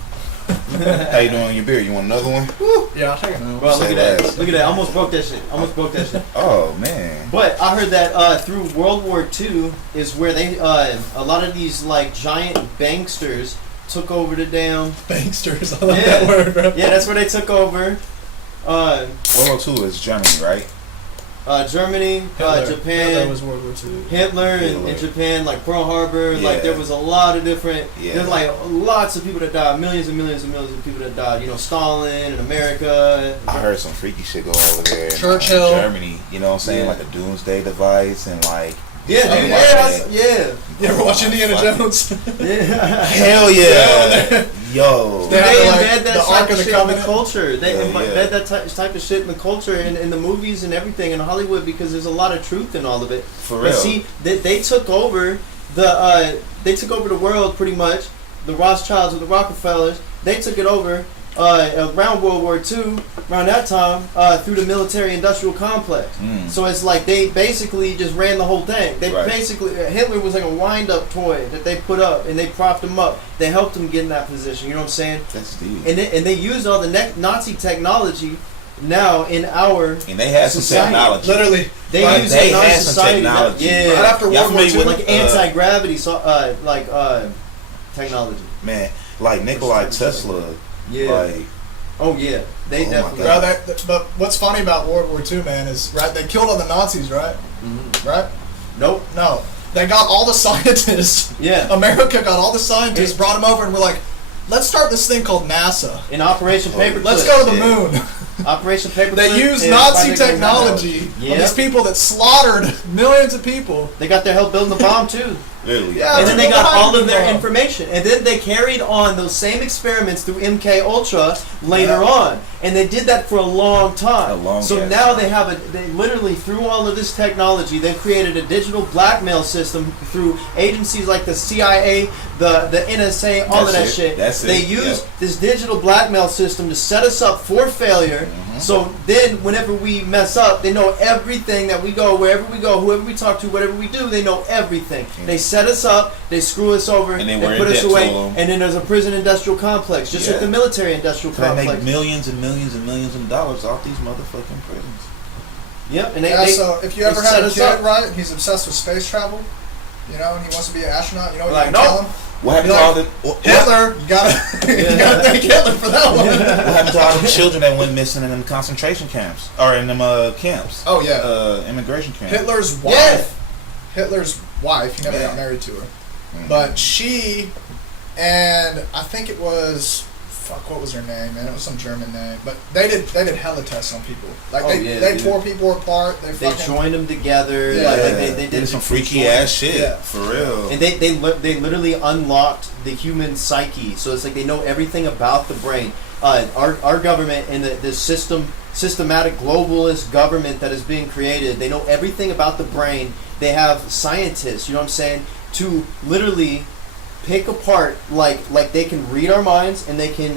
How you doing on your beer? You want another one? Yeah, I'll take it. Bro, look Say at that! less. Look at that! I almost broke that shit. Oh man. But I heard that through World War II is where they a lot of these like giant banksters took over the damn. Banksters, I love that word, bro. Yeah, that's where they took over. World War II is Germany, right? Germany, Hitler. Japan, Hitler was World War II. Hitler in Hitler. Japan, like Pearl Harbor, Yeah. like there was a lot of different. Yeah. There's like lots of people that died, millions and millions and millions of people that died. You know, Stalin in America. I heard some freaky shit go over there. In, Churchill. Germany. You know what I'm saying? Yeah. Like a doomsday device and like. Yeah, stuff dude, like that. yeah. You ever watch Indiana Jones? Yeah. Hell yeah! Yo. They They have, like, embed that the Ark type of of the shit in the Covenant. culture. They Yeah, embed yeah. that type of shit in the culture and in the movies and everything in Hollywood because there's a lot of truth in all of it. For But real. see, they took over the world pretty much. The Rothschilds or the Rockefellers, they took it over, around World War II, around that time, through the military-industrial complex. So it's like they basically just ran the whole thing. They basically Hitler was like a wind-up toy that they put up, and they propped him up. They helped him get in that position. You know what I'm saying? That's deep. And they used all the Nazi technology now in our and they had society. some technology. Literally, They use they it in our had some society. technology. Yeah, right after Y'all World War familiar II, with, like anti-gravity, technology. Man, like Nikola Tesla. Yeah. Like, oh yeah, they Oh my definitely. God. bro, but what's funny about World War II, man, is they killed all the Nazis, right? Right? Nope. No, they got all the scientists. Yeah. America got all the scientists, brought them over, and we're like, let's start this thing called NASA. In Operation Paperclip. Let's go to the moon. Operation Paperclip. They used is Nazi Project technology Yep. on these people that slaughtered millions of people. They got their help building the bomb too. literally. Yeah. And then they got all of their Bomb. information. And then they carried on those same experiments through MK Ultra later on. And they did that for a long time. A long so ass now time. they literally, through all of this technology, they've created a digital blackmail system through agencies like the CIA, the NSA, all of that That's it. shit. That's it. They use Yep. this digital blackmail system to set us up for failure. So then whenever we mess up, they know everything that we go, wherever we go, whoever we talk to, whatever we do, they know everything. They set us up, they screw us over, And they then we're put in us debt away, to 'em. and then there's a prison industrial complex, just like Yeah. the military industrial They make complex. millions and millions and millions of dollars off these motherfucking prisons. Yep, and they, Yeah, they so if you they ever set have a us kid, up. right, he's obsessed with space travel, and he wants to be an astronaut, you know what Like, you can tell no. him? What happened Be to all like, the Hitler, you gotta, you gotta thank Hitler for that one. What happened to all the children that went missing in them concentration camps or in them camps? Oh, yeah. Immigration camps. Hitler's wife. Yeah. Hitler's wife. He never got married to her, but she, and I think it was, what was her name, man? It was some German name. But they did hella tests on people. Like Oh, they yeah, tore people apart. They They fucking joined them together. Yeah. Like they did some freaky ass shit. Yeah. For real. And they literally unlocked the human psyche. So it's like they know everything about the brain. Our government and the systematic globalist government that is being created, they know everything about the brain. They have scientists, you know what I'm saying, to literally pick apart, like they can read our minds, and they can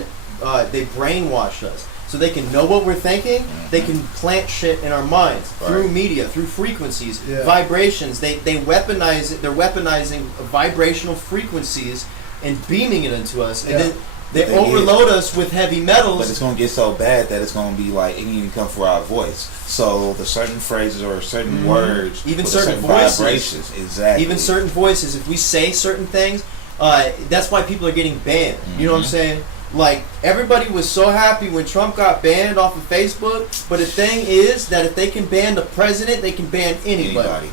they brainwash us. So they can know what we're thinking. They can plant shit in our minds through media, through frequencies, vibrations. They weaponize it. They're weaponizing vibrational frequencies and beaming it into us. And then they The thing overload us with heavy metals. But it's gonna get so bad that it's gonna be like it can even come for our voice. So the certain phrases or certain words, Even with certain voices. vibrations, exactly. Even certain voices, if we say certain things, that's why people are getting banned. You know what I'm saying? Like, everybody was so happy when Trump got banned off of Facebook, but the thing is that if they can ban the president, they can ban anybody.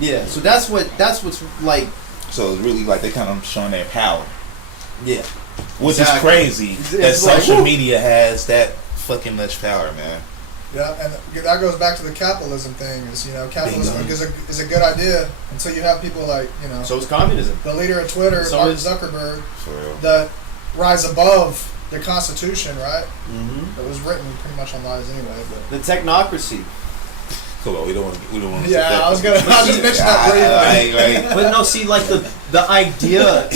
Yeah, so that's what's like. So it's really like they kind of showing their power. Yeah. Which Exactly. is crazy that It's like, social woo. media has that fucking much power, man. Yeah, and that goes back to the capitalism thing. Is capitalism is a good idea until you have people like So is communism. the leader of Twitter, So Mark is- Zuckerberg, For real. that rise above the Constitution, right? Mm-hmm. It was written pretty much on lies anyway. But The technocracy. Come on, we don't want to. yeah, I was just mention that briefly. But no, see, like the idea of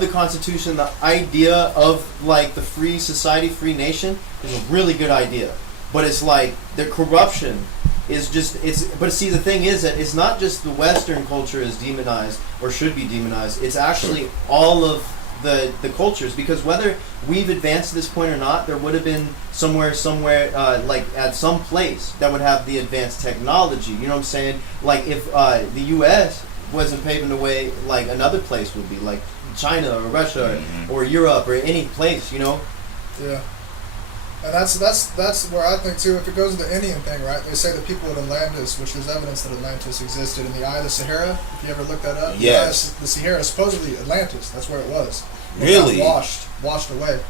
the Constitution, the idea of like the free society, free nation is a really good idea. But it's like the corruption is just But see, the thing is that it's not just the Western culture is demonized or should be demonized. It's actually all of the cultures, because whether we've advanced to this point or not, there would have been somewhere like at some place that would have the advanced technology. You know what I'm saying? Like if the U.S. wasn't paving the way, like another place would be, like China or Russia or Europe or any place. Yeah. And that's where I think too. If it goes to the Indian thing, right? They say the people of Atlantis, which there's evidence that Atlantis existed in the eye of the Sahara. If you ever looked that up, Yes. The Sahara is supposedly Atlantis. That's where it was. It Really? got washed away.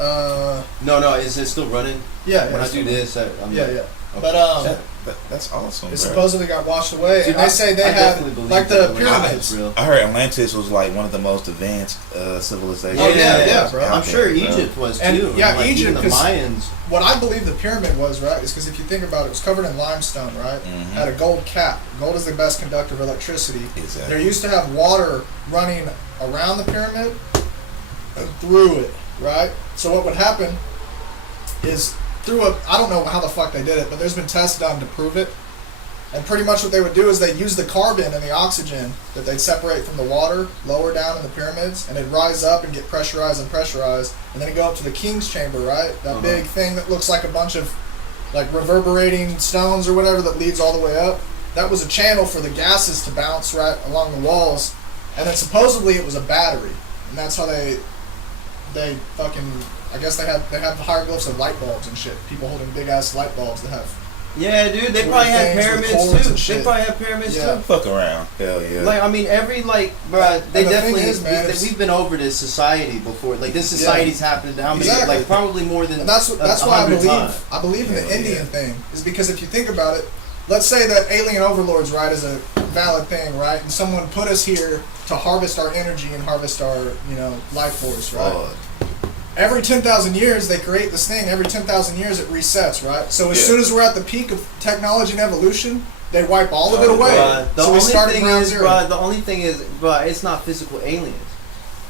No, is it still running? Yeah. When I it's do still- this, I'm Yeah, like, yeah. okay. But That's awesome. it bro. supposedly got washed away, Dude, and they say they I had definitely believe like that the Atlantis pyramids. is real. I heard Atlantis was like one of the most advanced civilizations. Oh, yeah, bro. I'm out sure there, bro. Egypt was And, too. yeah, like, Egypt, even the 'cause- Mayans. What I believe the pyramid was, right, is because if you think about it, it was covered in limestone, right? Had a gold cap. Gold is the best conductor of electricity. Exactly. There used to have water running around the pyramid and through it, right? So what would happen is I don't know how the fuck they did it, but there's been tests done to prove it. And pretty much what they would do is they'd use the carbon and the oxygen that they'd separate from the water lower down in the pyramids, and it'd rise up and get pressurized, and then it'd go up to the king's chamber, right? That big thing that looks like a bunch of like reverberating stones or whatever that leads all the way up. That was a channel for the gases to bounce right along the walls, and then supposedly it was a battery, and that's how they fucking, I guess they have hieroglyphs of light bulbs and shit. People holding big ass light bulbs that have. Yeah, dude, they probably had pyramids too. They probably had pyramids too. Fuck around. Hell yeah. Like, I mean, bruh, they definitely, we've been over this society before. Like, this society's happened how many, like, probably more than and that's why times. I believe in the Indian thing, is because if you think about it, let's say that alien overlords, right, is a valid thing, right, and someone put us here to harvest our energy and harvest our, life force, right? Every 10,000 years, they create this thing. Every 10,000 years, it resets, right? So as soon as we're at the peak of technology and evolution, they wipe all of it away. So we start at ground zero. The only thing is, it's not physical aliens.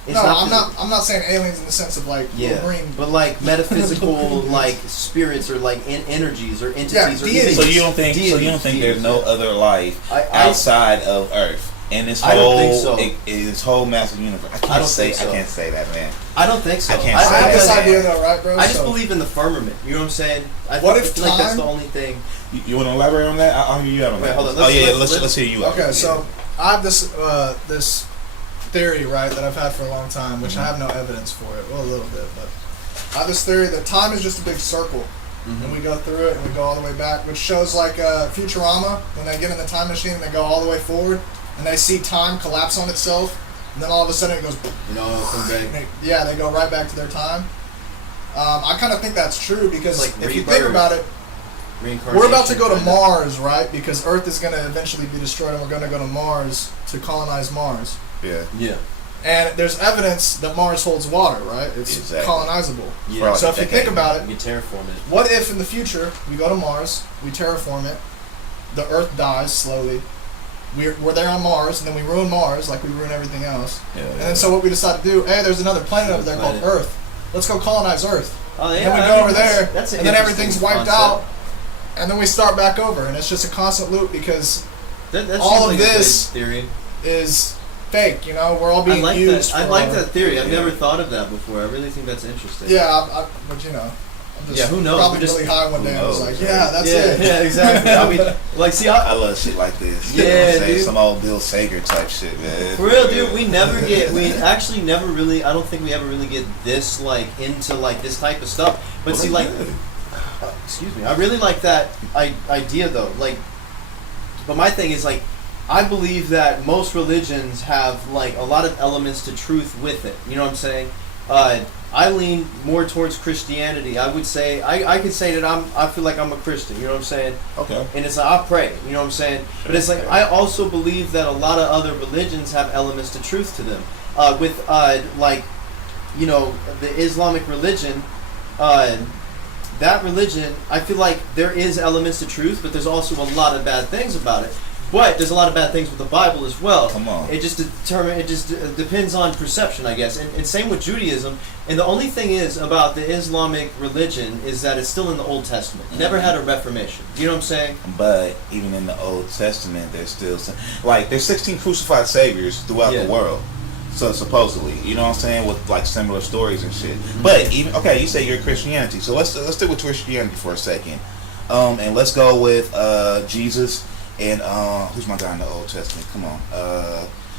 I'm not saying aliens in the sense of like green, but like metaphysical like spirits or like energies or entities. So you don't think there's no other life outside of Earth? And this whole massive universe. I can't say that, man. I don't think so. I can't say that. I have this idea man. though, right, bro? I just believe in the firmament. You know what I'm saying? I feel like that's the only thing. You want to elaborate on that? I'll hear you out on that. Hold on. Let's hear you out. Okay, so I have this theory, right, that I've had for a long time, which I have no evidence for it. Well, a little bit, but I have this theory that time is just a big circle. And we go through it and we go all the way back, which shows like Futurama, when they get in the time machine and they go all the way forward. And they see time collapse on itself, and then all of a sudden it goes. Yeah, they go right back to their time. I kind of think that's true because if you think about it, we're about to go to Mars, right? Because Earth is going to eventually be destroyed, and we're going to go to Mars to colonize Mars. Yeah. Yeah. And there's evidence that Mars holds water, right? It's colonizable. Yeah. So if you think about it, you terraform it. What if in the future we go to Mars, we terraform it, the Earth dies slowly. We're there on Mars, and then we ruin Mars like we ruin everything else. And then so what we decide to do, hey, there's another planet over there called Earth. Let's go colonize Earth. Oh, yeah, and then we go over there, and then everything's wiped out, and then we start back over. And it's just a constant loop because all of this is fake, We're all being used. I like that theory. I've never thought of that before. I really think that's interesting. Yeah, but I'm just who knows? Probably really high one day. I was like, that's it. Yeah, exactly. I mean, like, see, I love shit like this. Dude. Some old Bill Sager type shit, man. For real, dude. We actually never really. I don't think we ever really get this like into like this type of stuff. But see, like, excuse me. I really like that idea though. Like, but my thing is like, I believe that most religions have like a lot of elements to truth with it. You know what I'm saying? I lean more towards Christianity. I would say I could say that I feel like I'm a Christian. You know what I'm saying? Okay. And it's like I pray. You know what I'm saying? But it's like I also believe that a lot of other religions have elements to truth to them. With like, the Islamic religion. That religion, I feel like there is elements to truth, but there's also a lot of bad things about it. But there's a lot of bad things with the Bible as well. Come on. It just depends on perception, I guess. And same with Judaism. And the only thing is about the Islamic religion is that it's still in the Old Testament. It never had a reformation. You know what I'm saying? But even in the Old Testament, there's still there's 16 crucified saviors throughout the world. So supposedly, you know what I'm saying, with like similar stories and shit. Mm-hmm. But even you say you're Christianity, so let's stick with Christianity for a second, and let's go with Jesus and who's my guy in the Old Testament? Come on,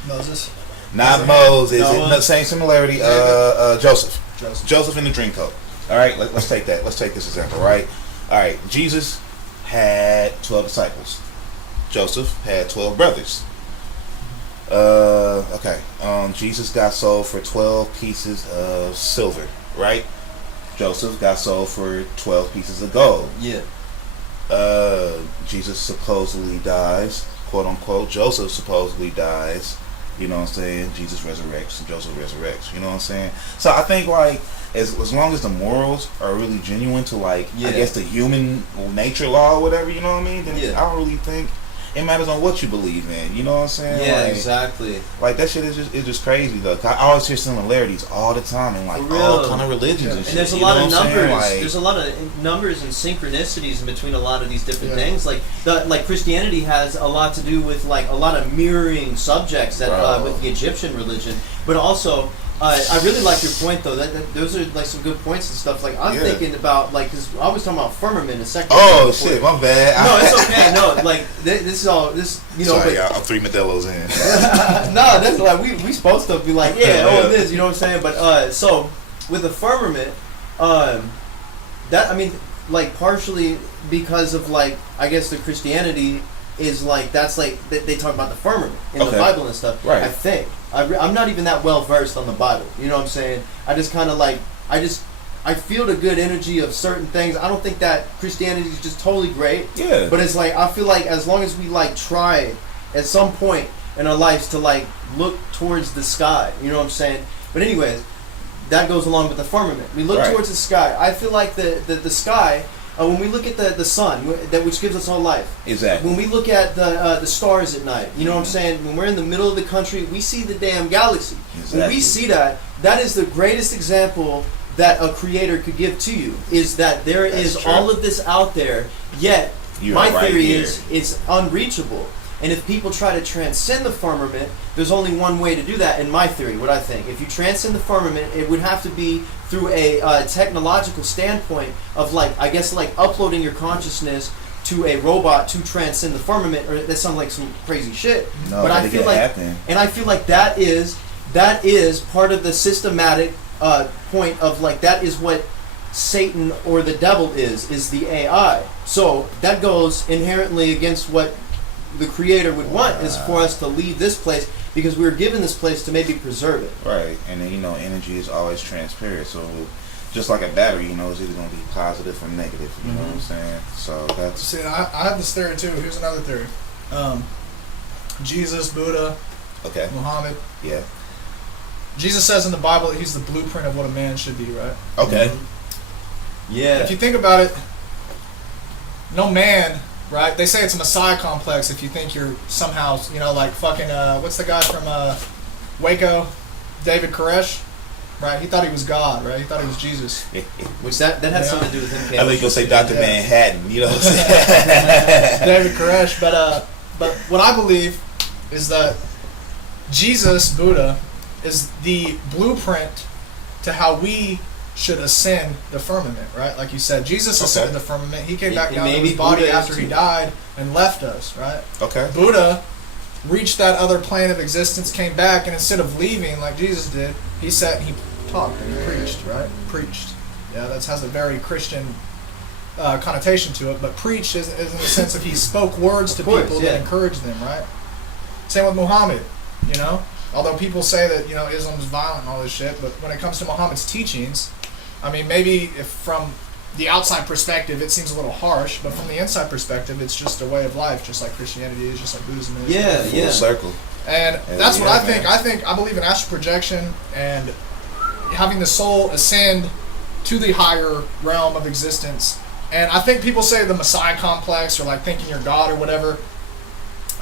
Moses. Not Moses. Same similarity. Joseph in the dream coat. All right, let's take that. Let's take this example. Right. All right. Jesus had 12 disciples. Joseph had 12 brothers. Jesus got sold for 12 pieces of silver, right? Joseph got sold for 12 pieces of gold. Yeah. Jesus supposedly dies, quote unquote. Joseph supposedly dies. You know what I'm saying? Jesus resurrects and Joseph resurrects. You know what I'm saying? So I think like as long as the morals are really genuine to I guess the human nature law or whatever, you know what I mean? Then I don't really think. it matters on what you believe in. You know what I'm saying? Yeah, like, exactly. Like that shit is just crazy though. 'Cause I always hear similarities all the time in like all kind of religions and shit. And there's a you lot know of what I'm saying? numbers. Like, There's a lot of numbers and synchronicities in between a lot of these different Yeah. things. Like Christianity has a lot to do with like a lot of mirroring subjects that Bro. with the Egyptian religion, but also. I really like your point though. That those are like some good points and stuff. Like I'm thinking about like because I was talking about firmament a second. oh ago shit, my bad. No, it's okay. No, like this is all this. You know, Sorry, but, y'all, I'm 3 Modelo's in. no, that's like we supposed to be like this. You know what I'm saying? But so with the firmament, that I mean like partially because of like I guess the Christianity is like that's like they talk about the firmament in the Bible and stuff. Right. I think I'm not even that well versed on the Bible. You know what I'm saying? I just kind of like I feel the good energy of certain things. I don't think that Christianity is just totally great. Yeah. But it's like I feel like as long as we like try at some point in our lives to like look towards the sky. You know what I'm saying? But anyways, that goes along with the firmament. We look Right. towards the sky. I feel like the sky. When we look at the sun, which gives us all life. Exactly. When we look at the stars at night, you know what I'm saying? When we're in the middle of the country, we see the damn galaxy. Exactly. When we see that, that is the greatest example that a creator could give to you, is that there is true. all of this out there, yet You my are right theory here. is it's unreachable. And if people try to transcend the firmament, there's only one way to do that in my theory, what I think. If you transcend the firmament, it would have to be through a technological standpoint of like, I guess like uploading your consciousness to a robot to transcend the firmament, or that sounds like some crazy shit. No, but I it feel can like, happen. and I feel like that is part of the systematic point of like, that is what Satan or the devil is the AI. So that goes inherently against what the creator would want, is for us to leave this place because we were given this place to maybe preserve it. Right, and then energy is always transparent. So just like a battery, it's either going to be positive or negative. You know what I'm saying? So that's. See, I have this theory too. Here's another theory. Jesus, Buddha, Okay. Muhammad. Yeah. Jesus says in the Bible that he's the blueprint of what a man should be, right? Okay. Yeah. If you think about it, no man, right? They say it's a Messiah complex if you think you're somehow, like fucking, what's the guy from Waco? David Koresh, right? He thought he was God, right? He thought he was Jesus. Which that had something to do with him. I think you'll say Dr. Yeah. Manhattan. You know what I'm saying? David Koresh, but what I believe is that Jesus, Buddha, is the blueprint to how we should ascend the firmament, right? Like you said, Jesus ascended the firmament. He came back down to his body Buddha after he died and left us, right? Okay. Buddha reached that other plane of existence, came back, and instead of leaving like Jesus did, he sat and he talked and he preached, right? Preached. Yeah, that has a very Christian connotation to it, but preached is in the sense of he spoke words to people that encouraged them, right? Same with Muhammad, Although people say that, Islam is violent and all this shit, but when it comes to Muhammad's teachings, I mean, maybe if from the outside perspective it seems a little harsh, but from the inside perspective it's just a way of life, just like Christianity is, just like Buddhism is. Full circle. And that's what I think. I believe in astral projection and having the soul ascend to the higher realm of existence. And I think people say the Messiah complex or like thinking you're God or whatever.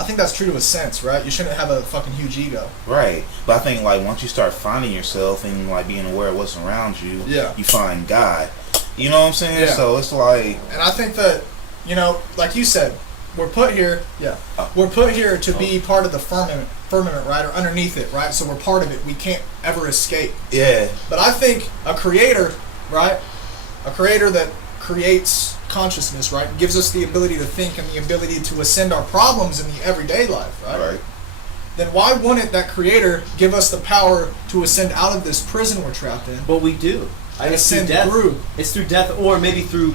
I think that's true to a sense, right? You shouldn't have a fucking huge ego. Right. But I think like once you start finding yourself and like being aware of what's around you, you find God. You know what I'm saying? Yeah. So it's like. And I think that, like you said, we're put here. Yeah. We're put here to be part of the firmament, right, or underneath it, right? So we're part of it. We can't ever escape. Yeah. But I think a creator, right? A creator that creates consciousness, right, gives us the ability to think and the ability to ascend our problems in the everyday life, right? Right. Then why wouldn't that creator give us the power to ascend out of this prison we're trapped in? But we do. It's through death. It's through death, or maybe through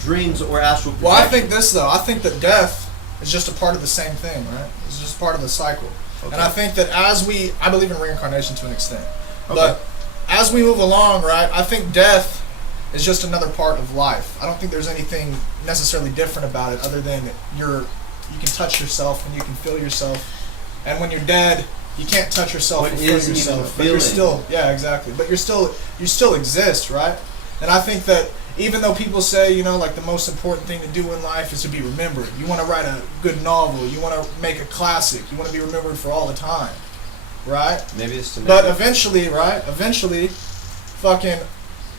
dreams or astral projection. Well, I think this though. I think that death is just a part of the same thing, right? It's just part of the cycle. Okay. And I think that I believe in reincarnation to an extent. Okay. But as we move along, right, I think death is just another part of life. I don't think there's anything necessarily different about it other than you can touch yourself and you can feel yourself. And when you're dead, you can't touch yourself and feel yourself. But you're still, yeah, exactly. But you still exist, right? And I think that even though people say, you know, like the most important thing to do in life is to be remembered. You want to write a good novel. You want to make a classic. You want to be remembered for all the time, right? Maybe it's to make But it- eventually, right? Eventually, fucking,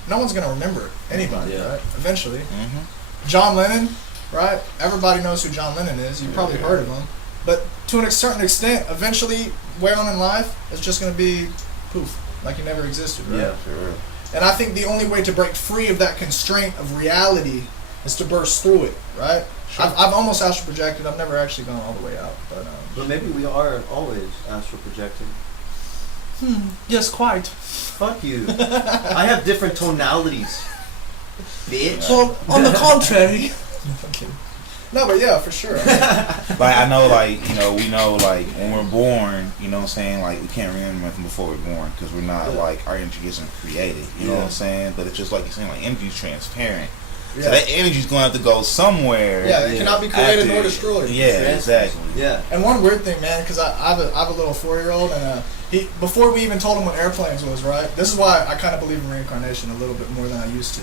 no one's gonna remember anybody, Yeah. right? Eventually, Mm-hmm. John Lennon, right? Everybody knows who John Lennon is. You've probably heard of him. But to a certain extent, eventually, way on in life, it's just gonna be poof, like he never existed, right? Yeah. Sure. And I think the only way to break free of that constraint of reality is to burst through it, right? Sure. I've almost astral projected. I've never actually gone all the way out, but But maybe we are always astral projecting. yes, quite. Fuck you. I have different tonalities, bitch. Well, on the contrary. I'm kidding. No, but yeah, for sure. I mean, Like I know, like you know, we know, like when we're born, you know what I'm saying. Like we can't remember from before we're born because we're not Yeah. like our energy isn't created. You know what Yeah. I'm saying? But it's just like you're saying, like energy's transparent. yeah. So that energy's going to have to go somewhere. Yeah, it cannot be created nor after- destroyed. Yeah, exactly. Yeah. And one weird thing, man, because I have a little 4-year-old, and he before we even told him what airplanes was, right? This is why I kind of believe in reincarnation a little bit more than I used to.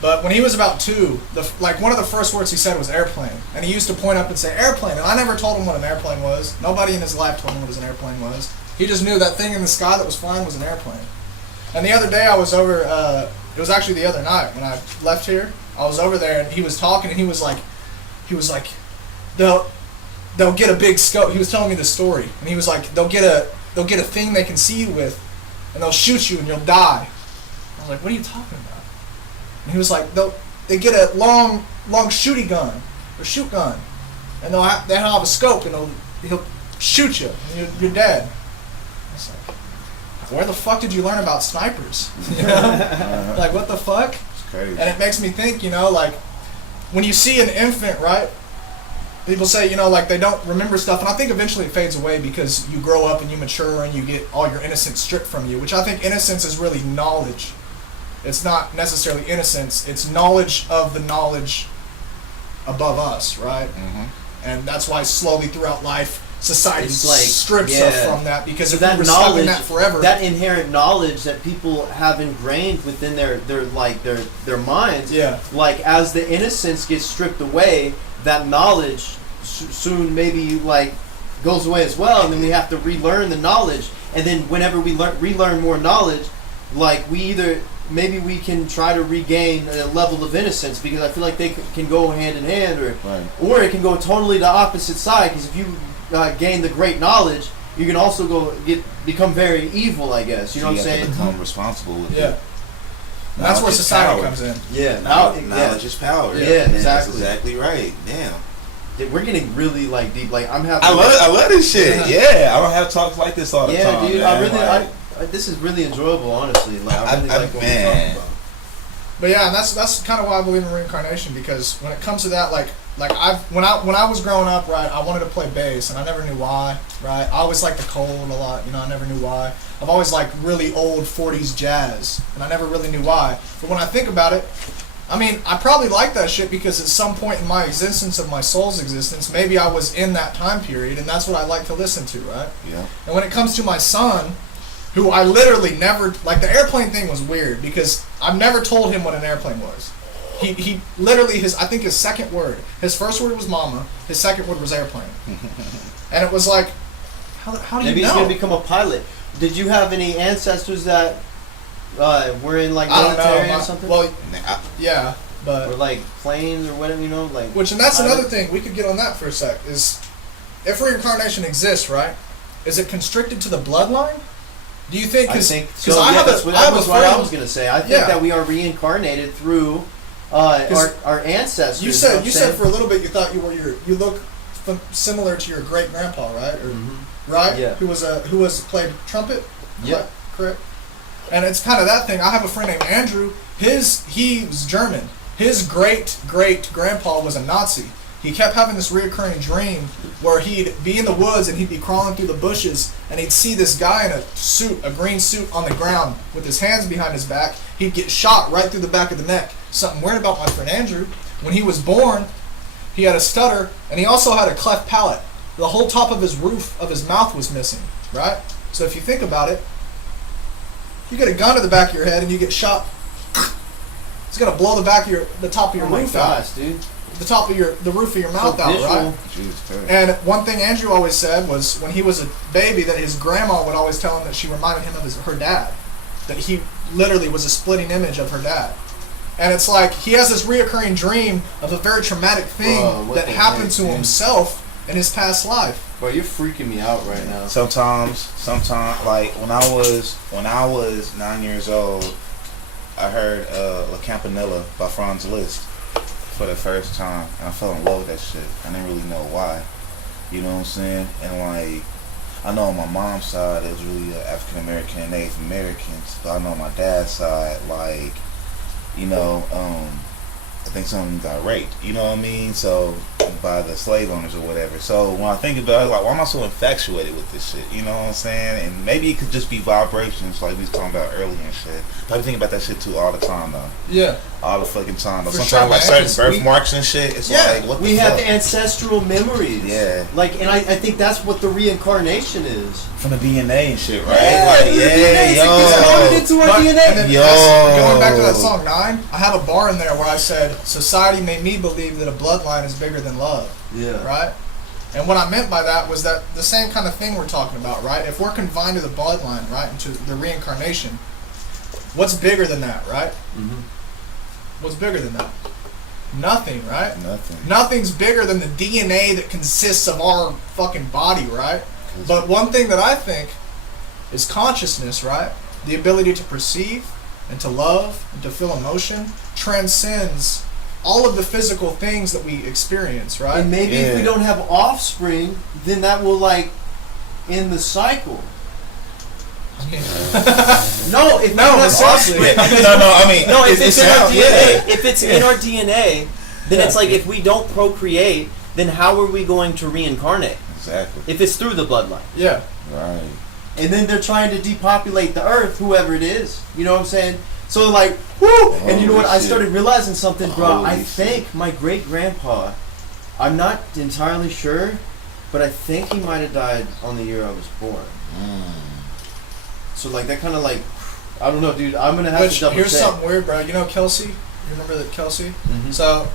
But when he was about 2, like one of the first words he said was airplane, and he used to point up and say airplane, and I never told him what an airplane was. Nobody in his life told him what an airplane was. He just knew that thing in the sky that was flying was an airplane. And the other day I was over, it was actually the other night when I left here. I was over there and he was talking and he was like, they'll get a big scope. He was telling me the story and he was like, they'll get a thing they can see you with, and they'll shoot you and you'll die. I was like, what are you talking about? And he was like, they get a long shooty gun or shoot gun, and they'll have a scope and he'll shoot you and you're dead. I was like, where the fuck did you learn about snipers? You know? Like, what the fuck? It's crazy. And it makes me think, you know, like, when you see an infant, right? People say, you know, like, they don't remember stuff, and I think eventually it fades away because you grow up and you mature and you get all your innocence stripped from you, which I think innocence is really knowledge. It's not necessarily innocence, it's knowledge of the knowledge above us, right? Mm-hmm. And that's why slowly throughout life, society It's like, strips yeah. us from that, because So if we that were stuck in knowledge, that forever... that inherent knowledge that people have ingrained within their minds, Yeah. like as the innocence gets stripped away, that knowledge soon maybe like goes away as well, and then we have to relearn the knowledge. And then whenever we relearn more knowledge, like maybe we can try to regain a level of innocence, because I feel like they can go hand in hand, or it can go totally the opposite side. Because if you gain the great knowledge, you can also become very evil, I guess. You know what I'm saying? Become responsible with Yeah. it. And that's where Knowledge is society power. comes in. Yeah. Knowledge is power. Yeah, Man, exactly. That's exactly right. Damn. We're getting really like deep. Like I'm having. I love this shit. Yeah, I don't have talks like this all the Yeah, time. dude. Man. I really. Like, This is really enjoyable, honestly. Like I really like what we're man. talking about. But yeah, and that's kind of why I believe in reincarnation, because when it comes to that, like when I was growing up, right, I wanted to play bass and I never knew why, right? I always liked the cold a lot, you know, I never knew why. I've always liked really old 40s jazz, and I never really knew why. But when I think about it, I mean, I probably like that shit because at some point in my existence, of my soul's existence, maybe I was in that time period, and that's what I like to listen to, right? Yeah. And when it comes to my son, who I literally never, like, the airplane thing was weird because I've never told him what an airplane was. He literally, I think his second word, his first word was mama, his second word was airplane. And it was like, how do you Maybe know? he's gonna become a pilot. Did you have any ancestors that were in like I don't military know. or something? Well, yeah, but or like planes or whatever, you know, like. which, and that's another pilot? thing, we could get on that for a sec, is if reincarnation exists, right, is it constricted to the bloodline? Do you think, I think because so. I Yeah, have that's a, what, I have that was a what I friend, was gonna say. I think Yeah. that we are reincarnated through our ancestors. you know said what I'm you saying? said for a little bit you thought you look similar to your great grandpa, right? Or, right? Yeah. Who was played trumpet? Yeah. Correct. And it's kind of that thing. I have a friend named Andrew. He was German. His great grandpa was a Nazi. He kept having this reoccurring dream where he'd be in the woods and he'd be crawling through the bushes and he'd see this guy in a green suit on the ground with his hands behind his back. He'd get shot right through the back of the neck. Something weird about my friend Andrew. When he was born, he had a stutter and he also had a cleft palate. The whole top of his roof of his mouth was missing, right? So if you think about it, you get a gun to the back of your head and you get shot it's gonna blow the top of your Oh my roof out, gosh, dude. the roof of your mouth So out, visual. right? Jesus Christ. And one thing Andrew always said was when he was a baby that his grandma would always tell him that she reminded him of her dad, that he literally was a splitting image of her dad. And it's like he has this reoccurring dream of a very traumatic thing Bro, what that the happened heck, to dude? himself in his past life. Bro, you're freaking me out right now. Sometimes, like when I was 9 years old, I heard La Campanella by Franz Liszt for the first time, and I fell in love with that shit. I didn't really know why, you know what I'm saying? And like, I know on my mom's side it was really African American and Native Americans, but I know on my dad's side, like, you know, I think someone got raped, you know what I mean? So, by the slave owners or whatever. So, when I think about it, like, why am I so infatuated with this shit? You know what I'm saying? And maybe it could just be vibrations, like we was talking about earlier and shit. I be thinking about that shit too all the time, though. Yeah. All the fucking time, though. For Sometimes, sure, like, man, certain 'cause birthmarks and shit, it's like, what the We fuck? have ancestral memories. Yeah. Like, and I think that's what the reincarnation is. From the DNA and shit, right? Yeah, like, the yeah, DNA is yo. coded into our But- DNA. and then Yo. going back to that song 9, I have a bar in there where I said, society made me believe that a bloodline is bigger than love, Yeah. right? And what I meant by that was that the same kind of thing we're talking about, right? If we're confined to the bloodline, right, into the reincarnation, what's bigger than that, right? Mm-hmm. What's bigger than that? Nothing, right? Nothing. Nothing's bigger than the DNA that consists of our fucking body, right? But one thing that I think is consciousness, right? The ability to perceive and to love and to feel emotion transcends all of the physical things that we experience, right? And maybe if we Yeah. don't have offspring, then that will like end the cycle. I mean, No, if we No, don't have seriously. offspring, No, I mean, no, if it's in our sounds- DNA, if it's in our DNA, then Yeah. it's like if we don't procreate, then how are we going to reincarnate? Exactly. If it's through the bloodline. yeah. Right. And then they're trying to depopulate the earth, whoever it is. You know what I'm saying? So like, whoo! And you know what? I Holy shit. started realizing something, bro. Holy I shit. think my great grandpa, I'm not entirely sure, but I think he might have died on the year I was born. So like that kind of like, I don't know, dude. I'm gonna have Which, to double here's check. something weird, bro. You know Kelsey? You remember that Kelsey? Mhm. So,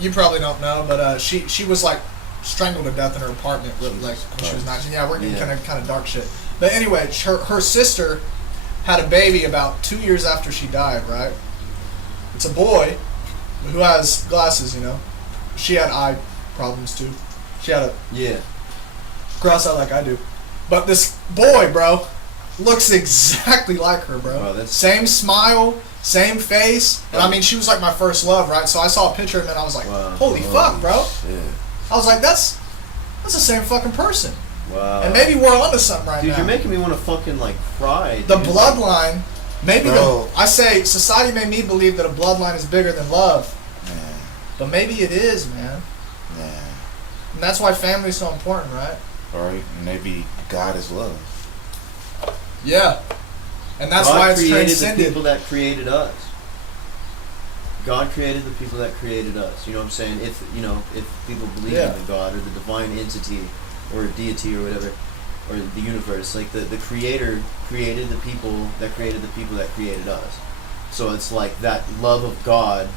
you probably don't know, but she was like strangled to death in her apartment with, like, when she was 19. Yeah, we're getting Yeah. kind of dark shit. But anyway, her sister had a baby about 2 years after she died, right? It's a boy who has glasses, you know. She had eye problems too. She had a Yeah. cross eye like I do. But this boy, bro, looks exactly like her, bro. Wow, that's- Same smile, same face. And I mean, she was like my first love, right? So I saw a picture of him and I was like, Wow. holy fuck, bro. Shit. I was like, that's the same fucking person. Wow. And maybe we're onto something right Dude, now. you're making me want to fucking like cry. The dude. bloodline, maybe Bro. I say society made me believe that a bloodline is bigger than love. Man. But maybe it is, man. Man. And that's why family's so important, right? Right? Maybe God is love. Yeah. And that's God why it's created the transcended. people that created us. God created the people that created us. You know what I'm saying? If people believe Yeah. in the God or the divine entity or deity or whatever, or the universe, like the creator created the people that created the people that created us. So it's like that love of God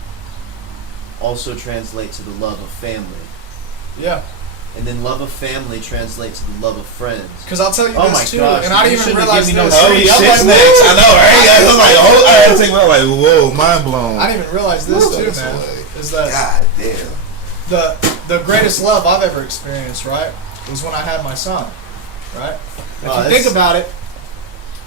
also translates to the love of family. Yeah. And then love of family translates to the love of friends. Because I'll tell you Oh this my too, gosh, and I you didn't even shouldn't have realize given me no this. Holy Straight up, shit, like, snakes. I know, right? I was like, oh, I had to think about like, whoa, mind blown. I didn't even realize this Woo. too, That's man. away. Is that God damn. the greatest love I've ever experienced, right, was when I had my son, right? If Oh, you think that's- about it,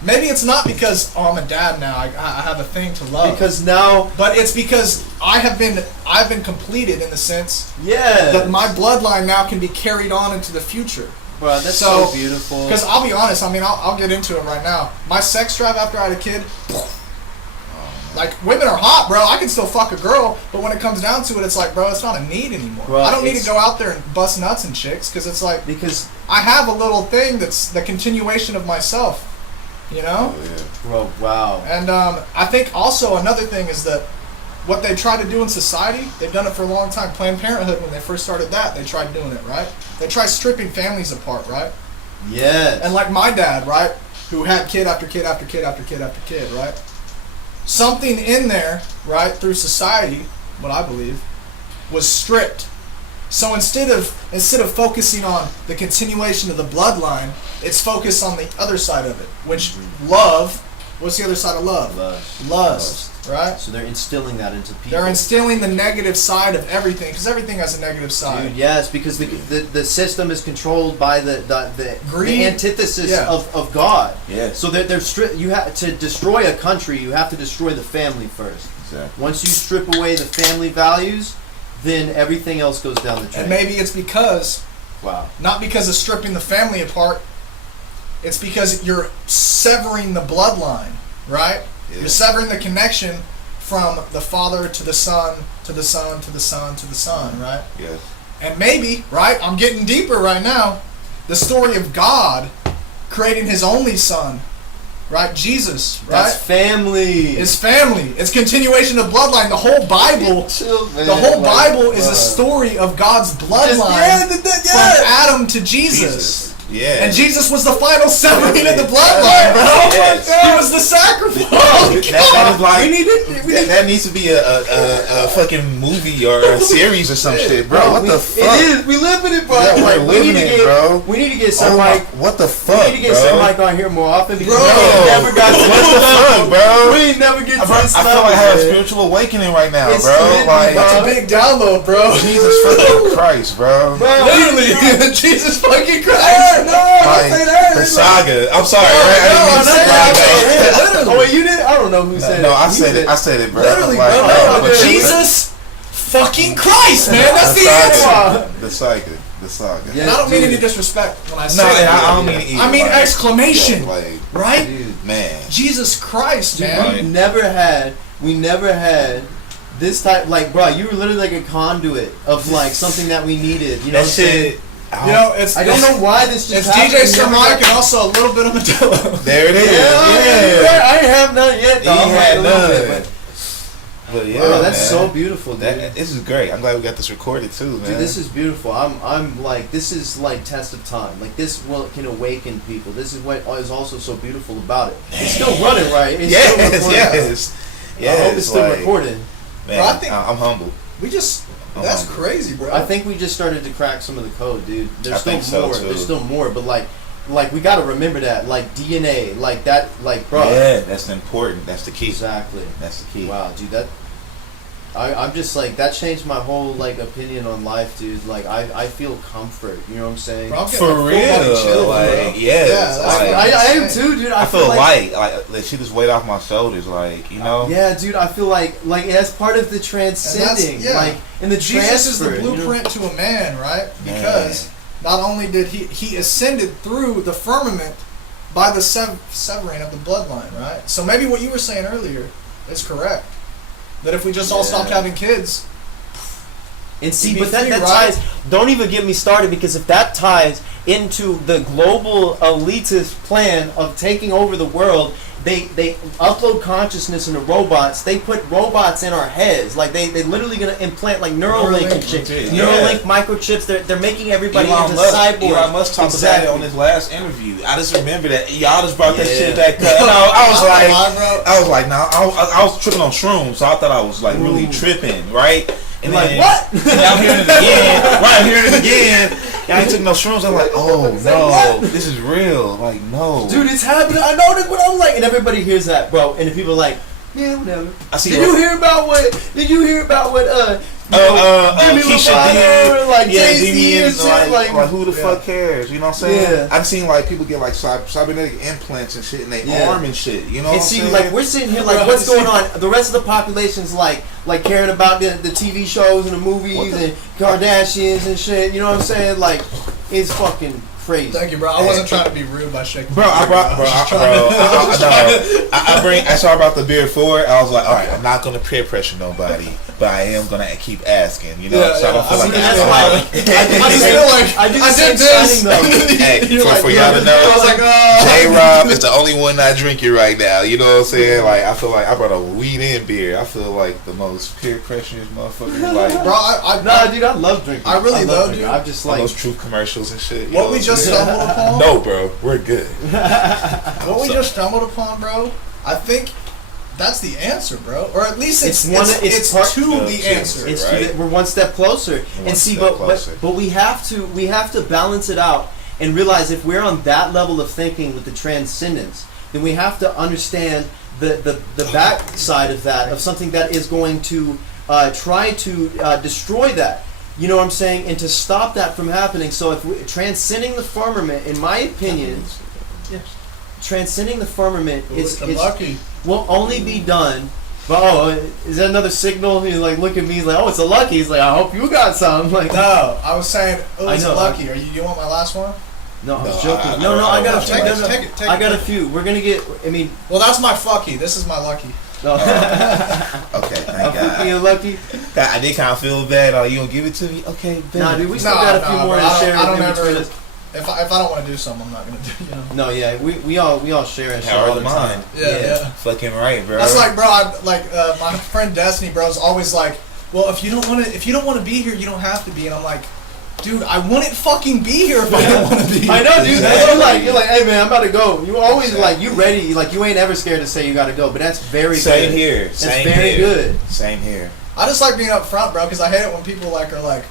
maybe it's not because I'm a dad now. I have a thing to love. Because now, But it's because I've been completed in the sense yeah, that my bloodline now can be carried on into the future. bro, that's So- so beautiful. Because I'll be honest, I mean, I'll get into it right now. My sex drive after I had a kid, like, women are hot, bro. I can still fuck a girl, but when it comes down to it, it's like, bro, it's not a need anymore. Bro, I don't need to it's- go out there and bust nuts and chicks, because it's like, Because, I have a little thing that's the continuation of myself, you know? Oh, yeah. bro, wow. And I think also another thing is that what they try to do in society, they've done it for a long time. Planned Parenthood, when they first started that, they tried doing it, right? They tried stripping families apart, right? Yes. And like my dad, right, who had kid after kid after kid after kid after kid, right? something in there, right, through society, what I believe, was stripped. So instead of focusing on the continuation of the bloodline, it's focused on the other side of it, which love. What's the other side of love? Lust, right? So they're instilling that into people. They're instilling the negative side of everything, because everything has a negative side. Dude, yes, because the system is controlled by the Greed. antithesis Yeah. of God. Yeah. So you have to destroy a country. You have to destroy the family first. Exactly. Once you strip away the family values, then everything else goes down the drain. And maybe it's because, Wow. not because of stripping the family apart, it's because you're severing the bloodline, right? Yeah. You're severing the connection from the father to the son, to the son, to the son, to the son, right? Yes. And maybe, right, I'm getting deeper right now, the story of God creating his only son, right? Jesus, right? That's family. It's family. It's continuation of bloodline. The whole Bible, the whole Bible is a story of God's bloodline from Adam to Jesus. Yeah. And Jesus was the final severing of the bloodline, bro. Yes. He was the sacrifice. That is like We need that needs to be a fucking movie or a series or some shit, bro. What the fuck? It is. We live in it, bro. Yeah, Like, we're living it, bro. We need to get Oh my, Djsirmike. what the fuck, We need to get bro? Djsirmike on here more often because Bro, we never got to what the fuck, bro? We ain't never get to I this feel level, like I have a man. spiritual awakening right now, It's bro. commitment, Like, bro. That's a big download, bro. Jesus fucking Christ, bro. Literally, Jesus fucking Christ. Like, the saga. I'm sorry, right? I didn't mean to Oh wait, you did? I don't know who said it. No, I You said it. I said it, bro. Literally, Like, bro. no, but Jesus fucking Christ, man. That's the saga. answer. The saga. The saga. Yeah. And I don't mean dude. any disrespect when I say No, that. I don't mean it either. I mean like, exclamation. yeah, like, Right? Dude. man. Jesus Christ, Dude, man. Right. we never had this type, like, bro, you were literally like a conduit of like something that we needed. You know That what I'm saying? shit. You know, it's I don't know why this It's just happened. Djsirmike and also a little bit of Medello. There it is. Yeah, I ain't have none yet. He Though. I'm had like a little none. bit, But yeah, bro, that's man. so beautiful, dude. This is great. I'm glad we got this recorded too, man. Dude, this is beautiful. I'm like, this is like test of time. Like this can awaken people. This is what is also so beautiful about it. It's still running, right? It's still yes, recording. yes, yes. I hope it's still like, recording. Man, Bro, I think- I'm humble. We just, that's crazy, bro. I think we just started to crack some of the code, dude. I There's think still so, more. too. There's still more, but like we gotta remember that, like DNA, like that, like bro. Yeah, that's important. That's the key. Exactly. That's the key. Wow, dude, I'm just like, that changed my whole like opinion on life, dude. Like I feel comfort. You know what I'm saying? Bro, I'm getting For a full-body real, chill, like, bro. yes, Yeah, that's like- what I am saying. too, dude. I feel like light, like shit just weight off my shoulders, like, you know. Yeah, dude, I feel like that's part of the transcending, yeah. like in the Jesus is the transfer, you know? blueprint to a man, right? Because not only did he ascended through the firmament by the severing of the bloodline, right? So maybe what you were saying earlier is correct. That if we just all stopped having kids, And see, Be but that free, right? ties. Don't even get me started, because if that ties into the global elitist plan of taking over the world, they upload consciousness into robots. They put robots in our heads. Like they literally gonna implant like Neuralink and shit. Yeah. Neuralink microchips. They're making everybody Elon into Musk, cyborgs. Elon Musk talked about it on his last interview. I just remember that y'all just brought that Yeah. shit back up. And I was like, bro. I was tripping on shrooms, so I thought I was like really tripping, right? And Like, then, what? And I'm hearing it again. Right, I'm hearing it again. I ain't took no shrooms. I'm like, oh no, this is real. Like, no, Dude, it's happening. I know that's what I'm like, and everybody hears that, bro. And the people are like, yeah, whatever. I see. Did you hear about what? Demi Keisha Lovato, did, like yeah, Jay-Z Demi and and shit, like who the fuck cares? You know what I'm saying? Yeah. I've seen like people get like cybernetic implants and shit in their Yeah. arm and shit. You know And what I'm see, saying? like we're sitting here, like, what's going on? The rest of the population's like caring about the TV shows and the movies and Kardashians and shit. You know what I'm saying? Like, it's fucking crazy. Thank you, bro. I wasn't trying to be rude by shaking. Bro, I saw about the beer forward. I was like, all right, I'm not gonna peer pressure nobody, but I am gonna keep asking. You know, Yeah, so I don't feel yeah. like That's that's why I just feel like I do the I same did this. signing, though. Hey, You're like, for y'all to know, I was like, oh. J-Rob is the only one not drinking right now. You know what I'm saying? Like, I feel like I brought a weed in beer. I feel like the most peer pressurous motherfucker. Like, Bro, Nah, dude, I love drinking. I really love drinking. you. I'm just all like, those truth commercials and shit. you What know we I'm just saying? stumbled upon. No, bro, we're good. What we just stumbled upon, bro. I think that's the answer, bro. Or at least it's part to the answer. It's right? we're one step closer. One step closer. But we have to balance it out and realize if we're on that level of thinking with the transcendence, then we have to understand the back side of that, of something that is going to try to destroy that. You know what I'm saying? And to stop that from happening. So if transcending the firmament, in my opinion, transcending the firmament will only be done. But is that another signal? He's like, look at me. He's like, oh, it's a lucky. He's like, I hope you got some. Like, no, I was saying, it's a lucky. You want my last one? No, I was joking. I got a few. Take it. I got a few. We're gonna get. I mean, well, that's my fucky. This is my lucky. No. Okay, thank God. You're lucky. I did kind of feel bad. Oh, you gonna give it to me? Okay, Ben. Nah, dude, we still got a few more to share. I don't ever. If I don't want to do something, I'm not gonna do. You know. No, yeah, we all share and share Power all of the the time. mind. Yeah. Fucking right, bro. That's like, bro. My friend Destiny, bro, is always like, well, if you don't want to be here, you don't have to be. And I'm like, dude, I wouldn't fucking be here if I didn't want to be here. I know, dude. Exactly. You're like, hey man, I'm about to go. You always like, you ready? Like, you ain't ever scared to say you gotta go. But that's very Same good. here. That's Same very here. good. Same here. I just like being up front, bro, because I hate it when people are like,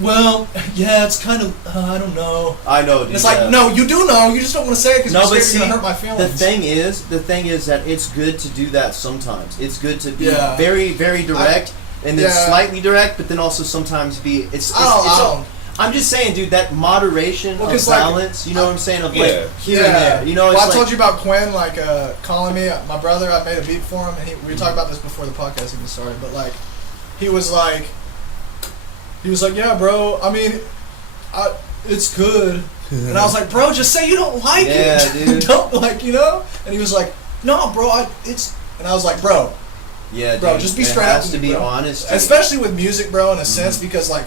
well, yeah, it's kind of, I don't know. I know, dude. It's like, no, you do know. You just don't want to say it because you're scared you're gonna hurt my feelings. The thing is that it's good to do that sometimes. It's good to be Yeah. very, very direct, and then slightly direct, but then also sometimes be. I'm just saying, dude, that moderation of balance. You know what I'm saying? Of like here and there. You know, well, it's I told you about Quinn, like calling me. My brother, I made a beat for him, and we were talking about this before the podcast even started. But like, he was like, yeah, bro. I mean, it's good. And I was like, bro, just say you don't like it. Dude. Don't like, you know. And he was like, no, bro, it's. And I was like, bro. Yeah, bro, dude, just be straight up. To be honest, especially with music, bro, in a sense, because like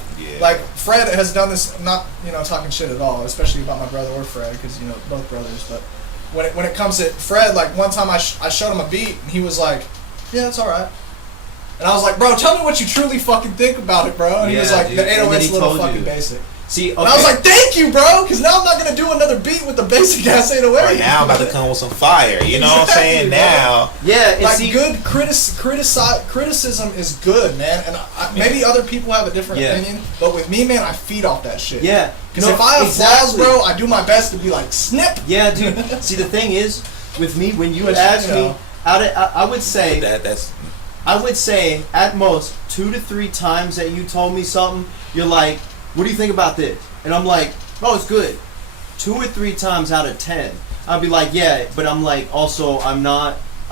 Fred has done this. Not talking shit at all, especially about my brother or Fred, because both brothers. But when it comes to Fred, like one time I showed him a beat, and he was like, yeah, it's all right. And I was like, bro, tell me what you truly fucking think about it, bro. And he was like, dude. the 808's a little fucking basic. See, okay. And I was like, thank you, bro, because now I'm not going to do another beat with the basic ass 808. Right now I'm about to come with some fire. You know what I'm saying? Now. Yeah, like good criticism is good, man. And maybe other people have a different opinion, but with me, man, I feed off that shit. Yeah. Because if I have flaws, bro, I do my best to be like, snip. Yeah, dude. See, the thing is, with me, when you would ask me, I would say, I would say at most 2 to 3 times that you told me something, you're like, what do you think about this? And I'm like, oh, it's good. 2 or 3 times out of 10, I'd be like, yeah, but I'm like, also, I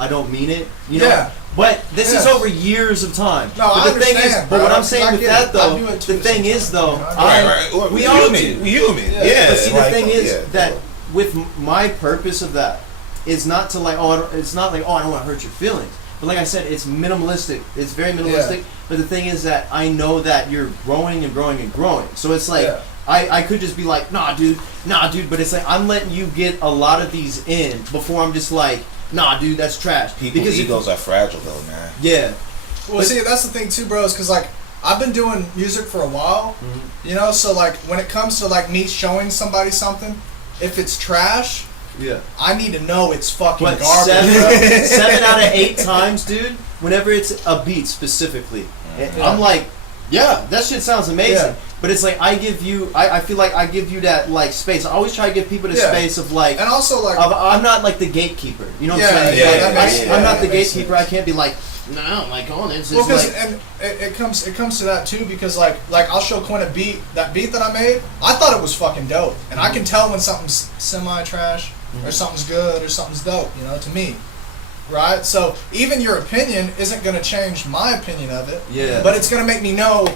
don't mean it. You know? Yeah. But this is over years of time. No, but I understand. But what I'm saying with that, though, the thing is, though, we all do. Human. Yeah. But see, the thing is that with my purpose of that is not to like, it's not like, I don't want to hurt your feelings. But like I said, it's minimalistic. It's very minimalistic. Yeah. But the thing is that I know that you're growing and growing and growing. So it's like, I could just be like, nah, dude. But it's like, I'm letting you get a lot of these in before I'm just like, nah, dude, that's trash. People's egos are fragile, though, man. Yeah. Well, see, that's the thing, too, bro, is because, like, I've been doing music for a while, so, like, when it comes to, like, me showing somebody something, if it's trash... Yeah, I need to know it's fucking garbage. 7 out of 8 times, dude. Whenever it's a beat specifically, I'm like, yeah, that shit sounds amazing. Yeah. But it's like I feel like I give you that like space. I always try to give people the space of like, and also like, I'm not like the gatekeeper. You know what I'm saying? I'm not the gatekeeper. I can't be like, no, like on it. Well, because and it comes to that too, because like I'll show Quinn that beat that I made. I thought it was fucking dope, and I can tell when something's semi trash. Or something's good, or something's dope, to me, right? So even your opinion isn't going to change my opinion of it, but it's going to make me know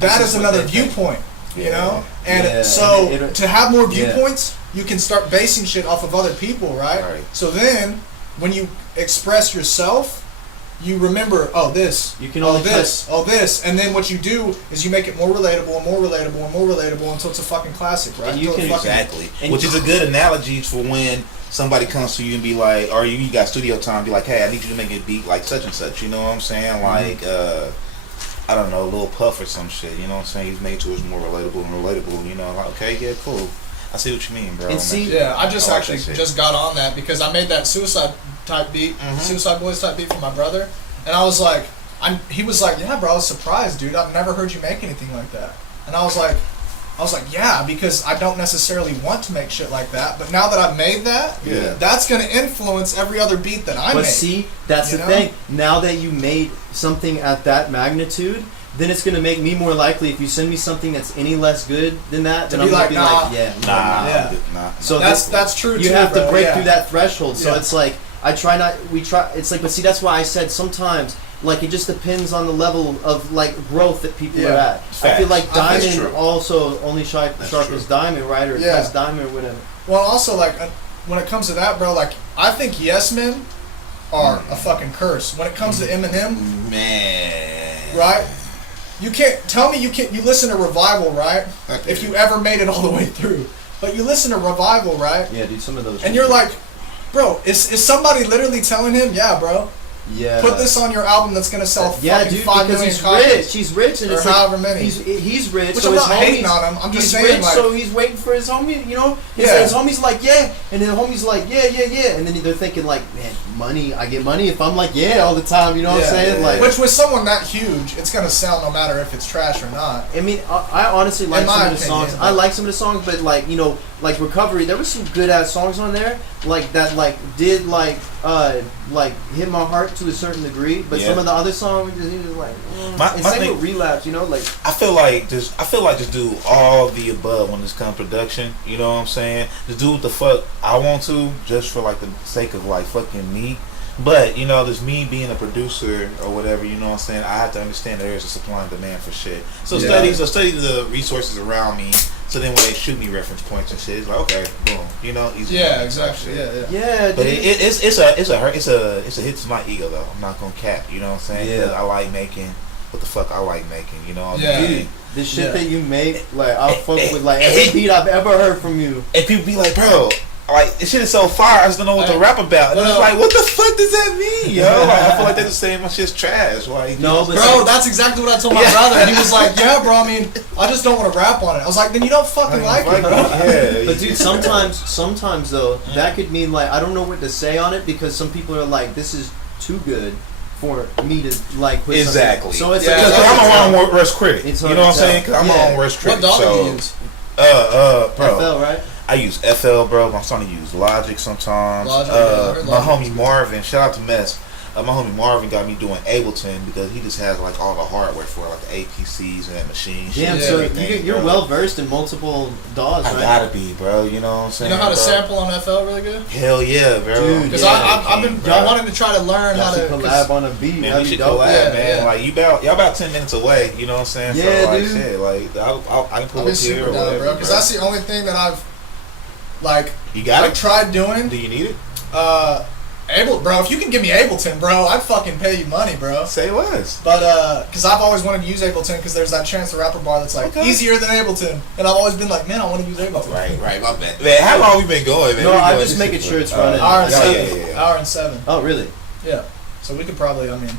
that is another viewpoint, you know? And so to have more viewpoints, you can start basing shit off of other people, right? So then, when you express yourself, you remember, this, you can this, and then what you do is you make it more relatable and more relatable and more relatable until it's a fucking classic, right? And which is a good analogy for when somebody comes to you and be like, or you got studio time, be like, hey, I need you to make a beat like such and such, you know what I'm saying? Like, I don't know, Lil Puff or some shit, you know what I'm saying? He's made to us more relatable and relatable, like, okay, yeah, cool. I see what you mean, bro. And I just got on that because I made that Suicide type beat, Suicide Boys type beat from my brother, and I was like, he was like, yeah, bro, I was surprised, dude. I've never heard you make anything like that. And I was like, yeah, because I don't necessarily want to make shit like that, but now that I've made that, that's gonna influence every other beat that I make. But see, that's the thing. Now that you made something at that magnitude, then it's gonna make me more likely if you send me something that's any less good than that, then I'm gonna be like, nah. So that's true. You have to break through that threshold. So Yeah. it's like it's like, but see, that's why I said sometimes, like, it just depends on the level of like growth that people are at. I feel like diamond also only sharp as diamond, right? Or as diamond or whatever. Well, also, like, when it comes to that, bro, like, I think yes men are a fucking curse. When it comes to Eminem, man, right? You can't tell me you listen to Revival, right? Okay. If you ever made it all the way through, but you listen to Revival, right? Yeah, dude, some of those. And you're like, bro, is somebody literally telling him, yeah, bro, put this on your album that's gonna sell fucking 5 million copies? He's rich, and or it's however like, many. He's rich. Which so I'm his not hating on him. I'm just saying, rich, like, so he's waiting for his homie. You know, his homie's like, yeah, and then the homie's like, yeah, and then they're thinking like, man, money. I get money if I'm like, all the time. You know what I'm saying? Like, which with someone that huge, it's gonna sell no matter if it's trash or not. I mean, I honestly like some of the songs. opinion, I like some of the songs, but like, you know, like Recovery, there was some good ass songs on there, like that, like did like hit my heart to a certain degree. But some of the other songs, he was like, and same with Relapse, you know, like I feel like just do all the above when it's come to production. You know what I'm saying? Just do what the fuck I want to, just for like the sake of like fucking me. But you know, there's me being a producer or whatever. You know what I'm saying? I have to understand that there's a supply and demand for shit. So study the resources around me. So then when they shoot me reference points and shit, it's like, okay, boom, you know, easy. Yeah, exactly. Yeah. But it's a hit to my ego though. I'm not gonna cap. You know what I'm saying? Yeah. I like making what the fuck I like making. You know what I Yeah. mean? the shit that you make. Like I'll fuck with like every beat I've ever heard from you. And people be like, bro, like this shit is so fire. I just don't know what to rap about. And it's like, what the fuck does that mean, yo? Like, I feel like they're just saying my shit's trash. Like, no, but bro, that's exactly what I told my brother. And he was like, yeah, bro. I mean, I just don't want to rap on it. I was like, then you don't fucking like it, bro. Yeah, but dude, sometimes though, that could mean like I don't know what to say on it because some people are like, this is too good for me to like put exactly. So it's because I'm my own worst critic. You know what I'm saying? Because I'm my own worst critic. What dog do you use? Bro. FL, right? I use FL, bro. I'm starting to use Logic sometimes. My homie Marvin, shout out to Mess. My homie Marvin got me doing Ableton because he just has like all the hardware for it, like the APCs and that machine. Damn, shit, so everything, you're bro. well versed in multiple DAWs, right? I gotta be, bro. You know what I'm saying? You know how to bro? sample on FL really good? Hell yeah, bro. Dude, Because yeah, I've been wanting to try to learn how to collab on a beat. Man, That'd we be should dope. collab, man. Yeah. Like y'all about 10 minutes away. You know what I'm saying? Yeah, so, like, dude. shit, like I can pull I've been up here super or down, whatever, bro. Because that's the only thing that I've like You got it? tried doing. Do you need it? Bro, if you can give me Ableton, bro, I'd fucking pay you money, bro. Say less. But, because I've always wanted to use Ableton because there's that Chance the Rapper bar that's like, easier than Ableton. And I've always been like, man, I want to use Ableton. Right, my bad. Man, how long we been going, man? No, We I'm going just this making shit sure for- it's running. Hour and Yeah, seven. yeah. Hour and 7. Oh, really? Yeah. So we could probably, I mean...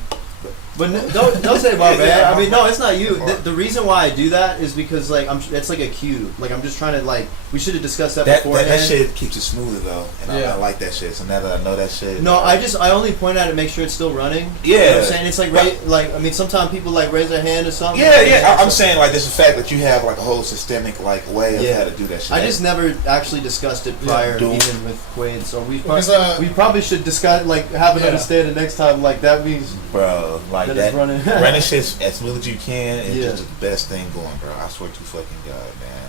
But don't say my bad. I mean, no, it's not you. The reason why I do that is because like it's like a cue. Like I'm just trying to like we should have discussed that beforehand. That shit keeps it smoother though, and I like that shit. So now that I know that shit, No, I only point at it, make sure it's still running. Yeah. You know what I'm saying? It's like I mean, sometimes people like raise their hand or something. Yeah. I'm saying like this is the fact that you have like a whole systemic like way of how to do that shit. I just never actually discussed it prior, even with Quaid. So we probably should discuss like have an understanding next time. Like that means, bro, like that that. is running. Running shit as smooth as you can is just the best thing going, bro. I swear to fucking God, man.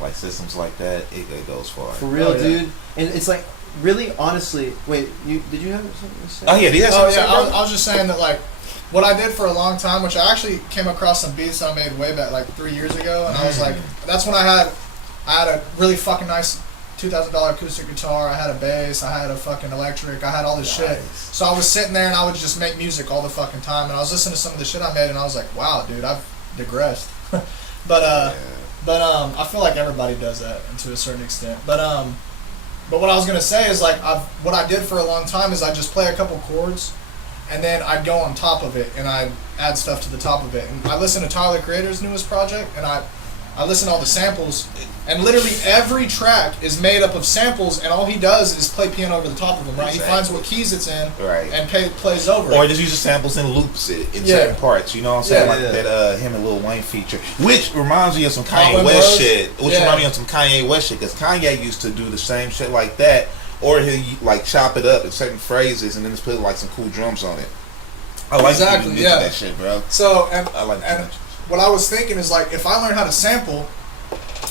Like systems like that, it goes far. For real, dude. And it's like really, honestly. Wait, did you have something to say? Oh yeah, do you have something to say, bro? I was just saying that like what I did for a long time, which I actually came across some beats I made way back like 3 years ago, and I was like, that's when I had a really fucking nice $2,000 acoustic guitar. I had a bass. I had a fucking electric. I had all this shit. So I was sitting there and I would just make music all the fucking time. And I was listening to some of the shit I made and I was like, wow, dude, I've digressed. but I feel like everybody does that to a certain extent. But what I was gonna say is like what I did for a long time is I just play a couple chords and then I'd go on top of it and I'd add stuff to the top of it. And I listened to Tyler the Creator's newest project and I listen to all the samples, and literally every track is made up of samples, and all he does is play piano over the top of them, right? Exactly. He finds what keys it's in, Right. and plays over Or it. just uses samples and loops it in Yeah. certain parts, you know what I'm saying? Yeah. Like Yeah. that him and Lil Wayne feature. Which reminds me of some Kanye Colin West Rose? shit. Which Yeah. reminds me of some Kanye West shit, because Kanye used to do the same shit like that. Or he'll like chop it up in certain phrases and then just put like some cool drums on it. I like Exactly, yeah. yeah. that shit, bro. So, and I like and that. what I was thinking is like, if I learn how to sample,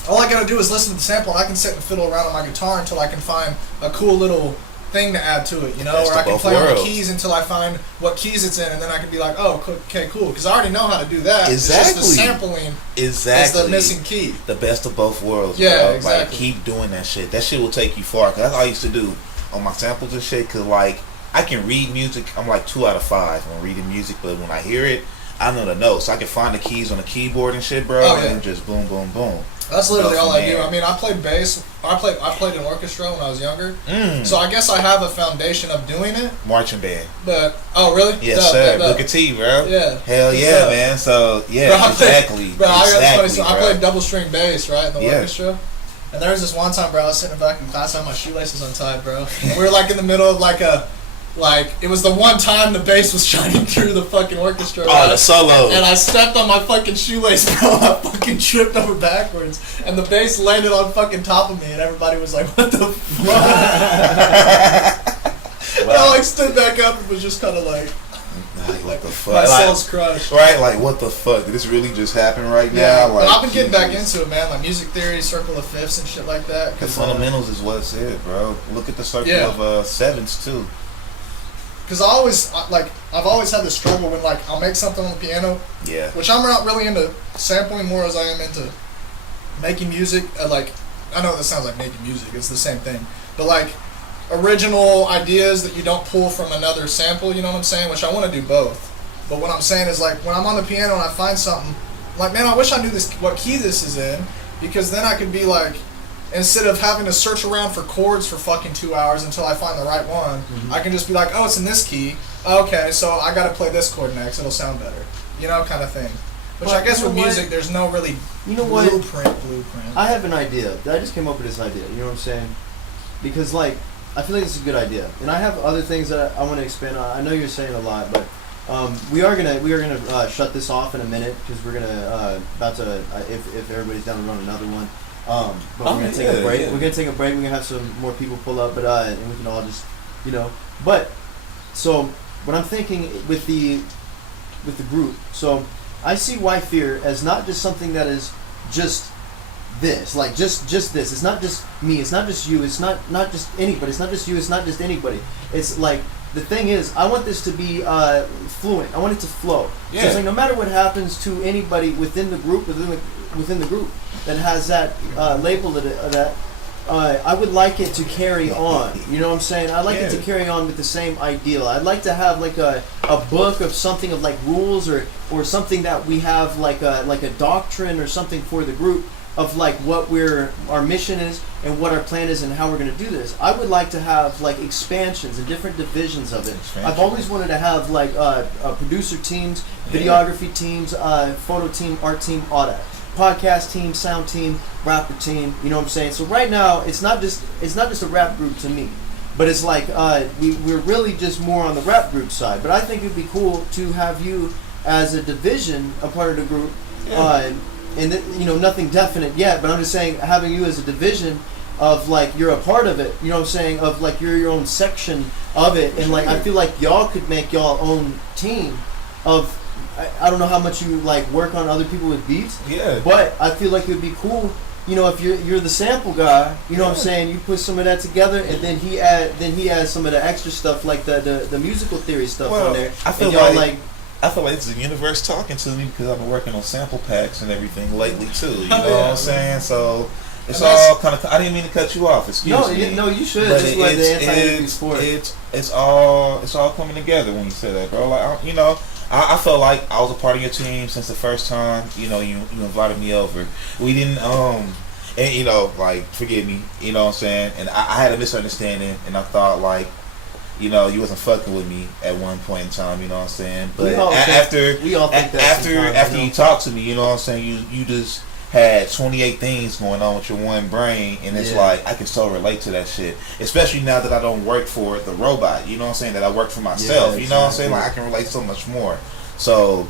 all I gotta do is listen to the sample, and I can sit and fiddle around on my guitar until I can find a cool little thing to add to it, you know? Best Or I of can both play on the worlds. keys until I find what keys it's in, and then I can be like, oh, okay, cool, because I already know how to do that. Exactly. It's just the sampling Exactly. is the missing key. The best of both worlds. Yeah, bro. Like, exactly. keep doing that shit. That shit will take you far. 'Cause that's all I used to do on my samples and shit. Cause like I can read music. I'm like 2 out of 5 when reading music, but when I hear it, I know the notes. So I can find the keys on the keyboard and shit, bro, Oh, yeah. and just boom, boom, boom. That's literally Go all from I do. there. I mean, I played bass. I played in orchestra when I was younger. Mm. So I guess I have a foundation of doing it. Marching band. But oh, really? Yes, Duh, sir. duh, duh. Booker T, bro. Yeah. Hell What's yeah, up? man. So yeah, Bro, I played- exactly. Bro, exactly, funny. So I bro. played double string bass, right, in the Yeah. orchestra. And there was this one time, bro, I was sitting back in class, I had my shoelaces untied, bro. And we were like in the middle of it was the one time the bass was shining through the fucking orchestra. Oh, right? the solo. And I stepped on my fucking shoelace, bro. I fucking tripped over backwards. And the bass landed on fucking top of me, and everybody was like, what the fuck? And I like stood back up and was just kind of like, Like, what the fuck? my Like, soul's crushed. right? Like, what the fuck? Did this really just happen right Yeah, now? but Like, I've been getting back Jesus. into it, man. Like music theory, circle of fifths, and shit like that. The fundamentals is what it said, bro. Look at the circle Yeah. of sevens too. Because I've always had this struggle when like I'll make something on the piano, Yeah. which I'm not really into sampling more as I am into making music. I know this sounds like making music; it's the same thing. But like original ideas that you don't pull from another sample, you know what I'm saying? Which I want to do both. But what I'm saying is like when I'm on the piano and I find something, I'm like, man, I wish I knew what key this is in, because then I could be like, instead of having to search around for chords for fucking 2 hours until I find the right one, I can just be like, oh, it's in this key. Okay, so I got to play this chord next. It'll sound better, you know, kind of thing. Which Well, I guess you know with what? music, there's no really You know what? blueprint. I have an idea. I just came up with this idea. You know what I'm saying? Because like, I feel like this is a good idea, and I have other things that I want to expand on. I know you're saying a lot, but we are gonna shut this off in a minute because we're gonna if everybody's down to run another one. But we're gonna take a break. Yeah. We're gonna take a break. We're gonna have some more people pull up, but and we can all just, you know. But so what I'm thinking with the group. So I see WHYFYRE as not just something that is just this, like just this. It's not just me. It's not just you. It's not just anybody. It's not just you. It's not just anybody. It's like the thing is, I want this to be fluent. I want it to flow. Yeah. So it's like no matter what happens to anybody within the group, within the group that has that label that. I would like it to carry on. You know what I'm saying? I'd like it to carry on with the same ideal. I'd like to have like a book of something of like rules or something that we have like a doctrine or something for the group of like what our mission is and what our plan is and how we're going to do this. I would like to have like expansions and different divisions of it. I've always wanted to have like producer teams, videography teams, photo team, art team, all that. Podcast team, sound team, rapper team, you know what I'm saying? So right now it's not just a rap group to me, but it's like we're really just more on the rap group side. But I think it'd be cool to have you as a division, a part of the group, nothing definite yet, but I'm just saying having you as a division of like you're a part of it, you know what I'm saying, of like you're your own section of it, and like I feel like y'all could make y'all own team of. I don't know how much you like work on other people with beats. Yeah. But I feel like it would be cool, you know, if you're the sample guy, you know what I'm saying, you put some of that together and then he adds some of the extra stuff like the musical theory stuff on there. I feel and y'all like it's the universe talking to me because I've been working on sample packs and everything lately too. You know what I'm saying? So it's all kind of. I didn't mean to cut you off. Excuse me. No, you should. But Just like the anti-interviews for it. It's all coming together when you say that, bro. Like I felt like I was a part of your team since the first time, you invited me over. We didn't, and like, forgive me, you know what I'm saying? And I had a misunderstanding, and I thought, like, you wasn't fucking with me at one point in time, you know what I'm saying? But after you talked to me, you know what I'm saying? You just had 28 things going on with your one brain, and it's like I can so relate to that shit, especially now that I don't work for the robot, you know what I'm saying, that I work for myself, you know what I'm saying, like I can relate so much more. So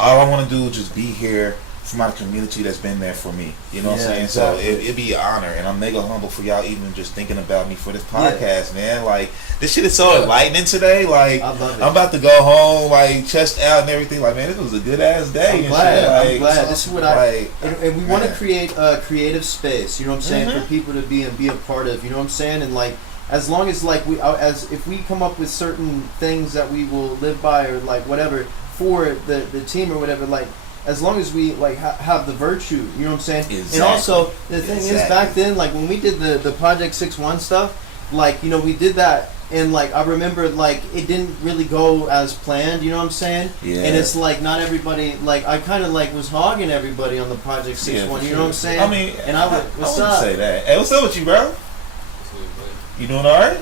all I want to do is just be here for my community that's been there for me, you know what I'm saying. Exactly. So it'd be an honor, and I'm mega humble for y'all even just thinking about me for this podcast, man. Like this shit is so enlightening today. Like I love it. I'm about to go home, like chest out and everything. Like man, this was a good ass day. I'm and glad. shit. Like, I'm glad. This is what and we want to man. create a creative space. You know what I'm saying, for people to be a part of. You know what I'm saying, and like as long as like as if we come up with certain things that we will live by or like whatever for the team or whatever, like. As long as we like have the virtue, you know what I'm saying. Exactly. And also the thing is, back then, like when we did the Project 6-1 stuff, like you know we did that, and like I remember like it didn't really go as planned. You know what I'm saying? Yeah. And it's like not everybody. Like I kind of like was hogging everybody on the Project 6-1. Yeah, You know sure. what I'm saying? I mean, and I would, what's wouldn't up? say that. Hey, what's up with you, bro? You doing all right?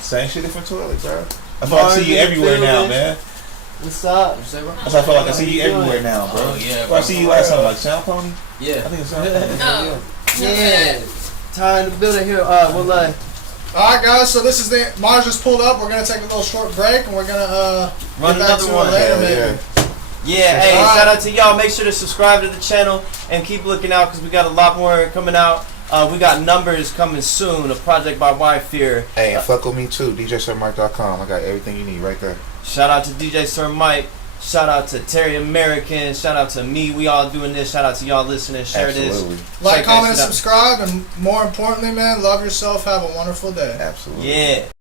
Same shit, different toilet, bro. I feel like I see you everywhere now, man. What's up? That's why I feel like I see you everywhere now, bro. Oh, yeah, Where I see you last time, like Sound Pony? Yeah. I think it's Sound Pony. Oh. Yeah. Time to build it here. We'll Alright guys, so this is Mars just pulled up. We're gonna take a little short break and we're gonna run get back another to one. it later, Yeah, maybe. Yeah, hey, Alright. shout out to y'all. Make sure to subscribe to the channel and keep looking out because we got a lot more coming out. We got numbers coming soon, a project by WHYFYRE. Hey, and fuck with me too, Djsirmike.com. I got everything you need right there. Shout out to Djsirmike. Shout out to Terry American. Shout out to me. We all doing this. Shout out to y'all listening. Share Absolutely. this. Like, Check that comment, and shit out. subscribe, and more importantly, man, love yourself. Have a wonderful day. Absolutely. Yeah.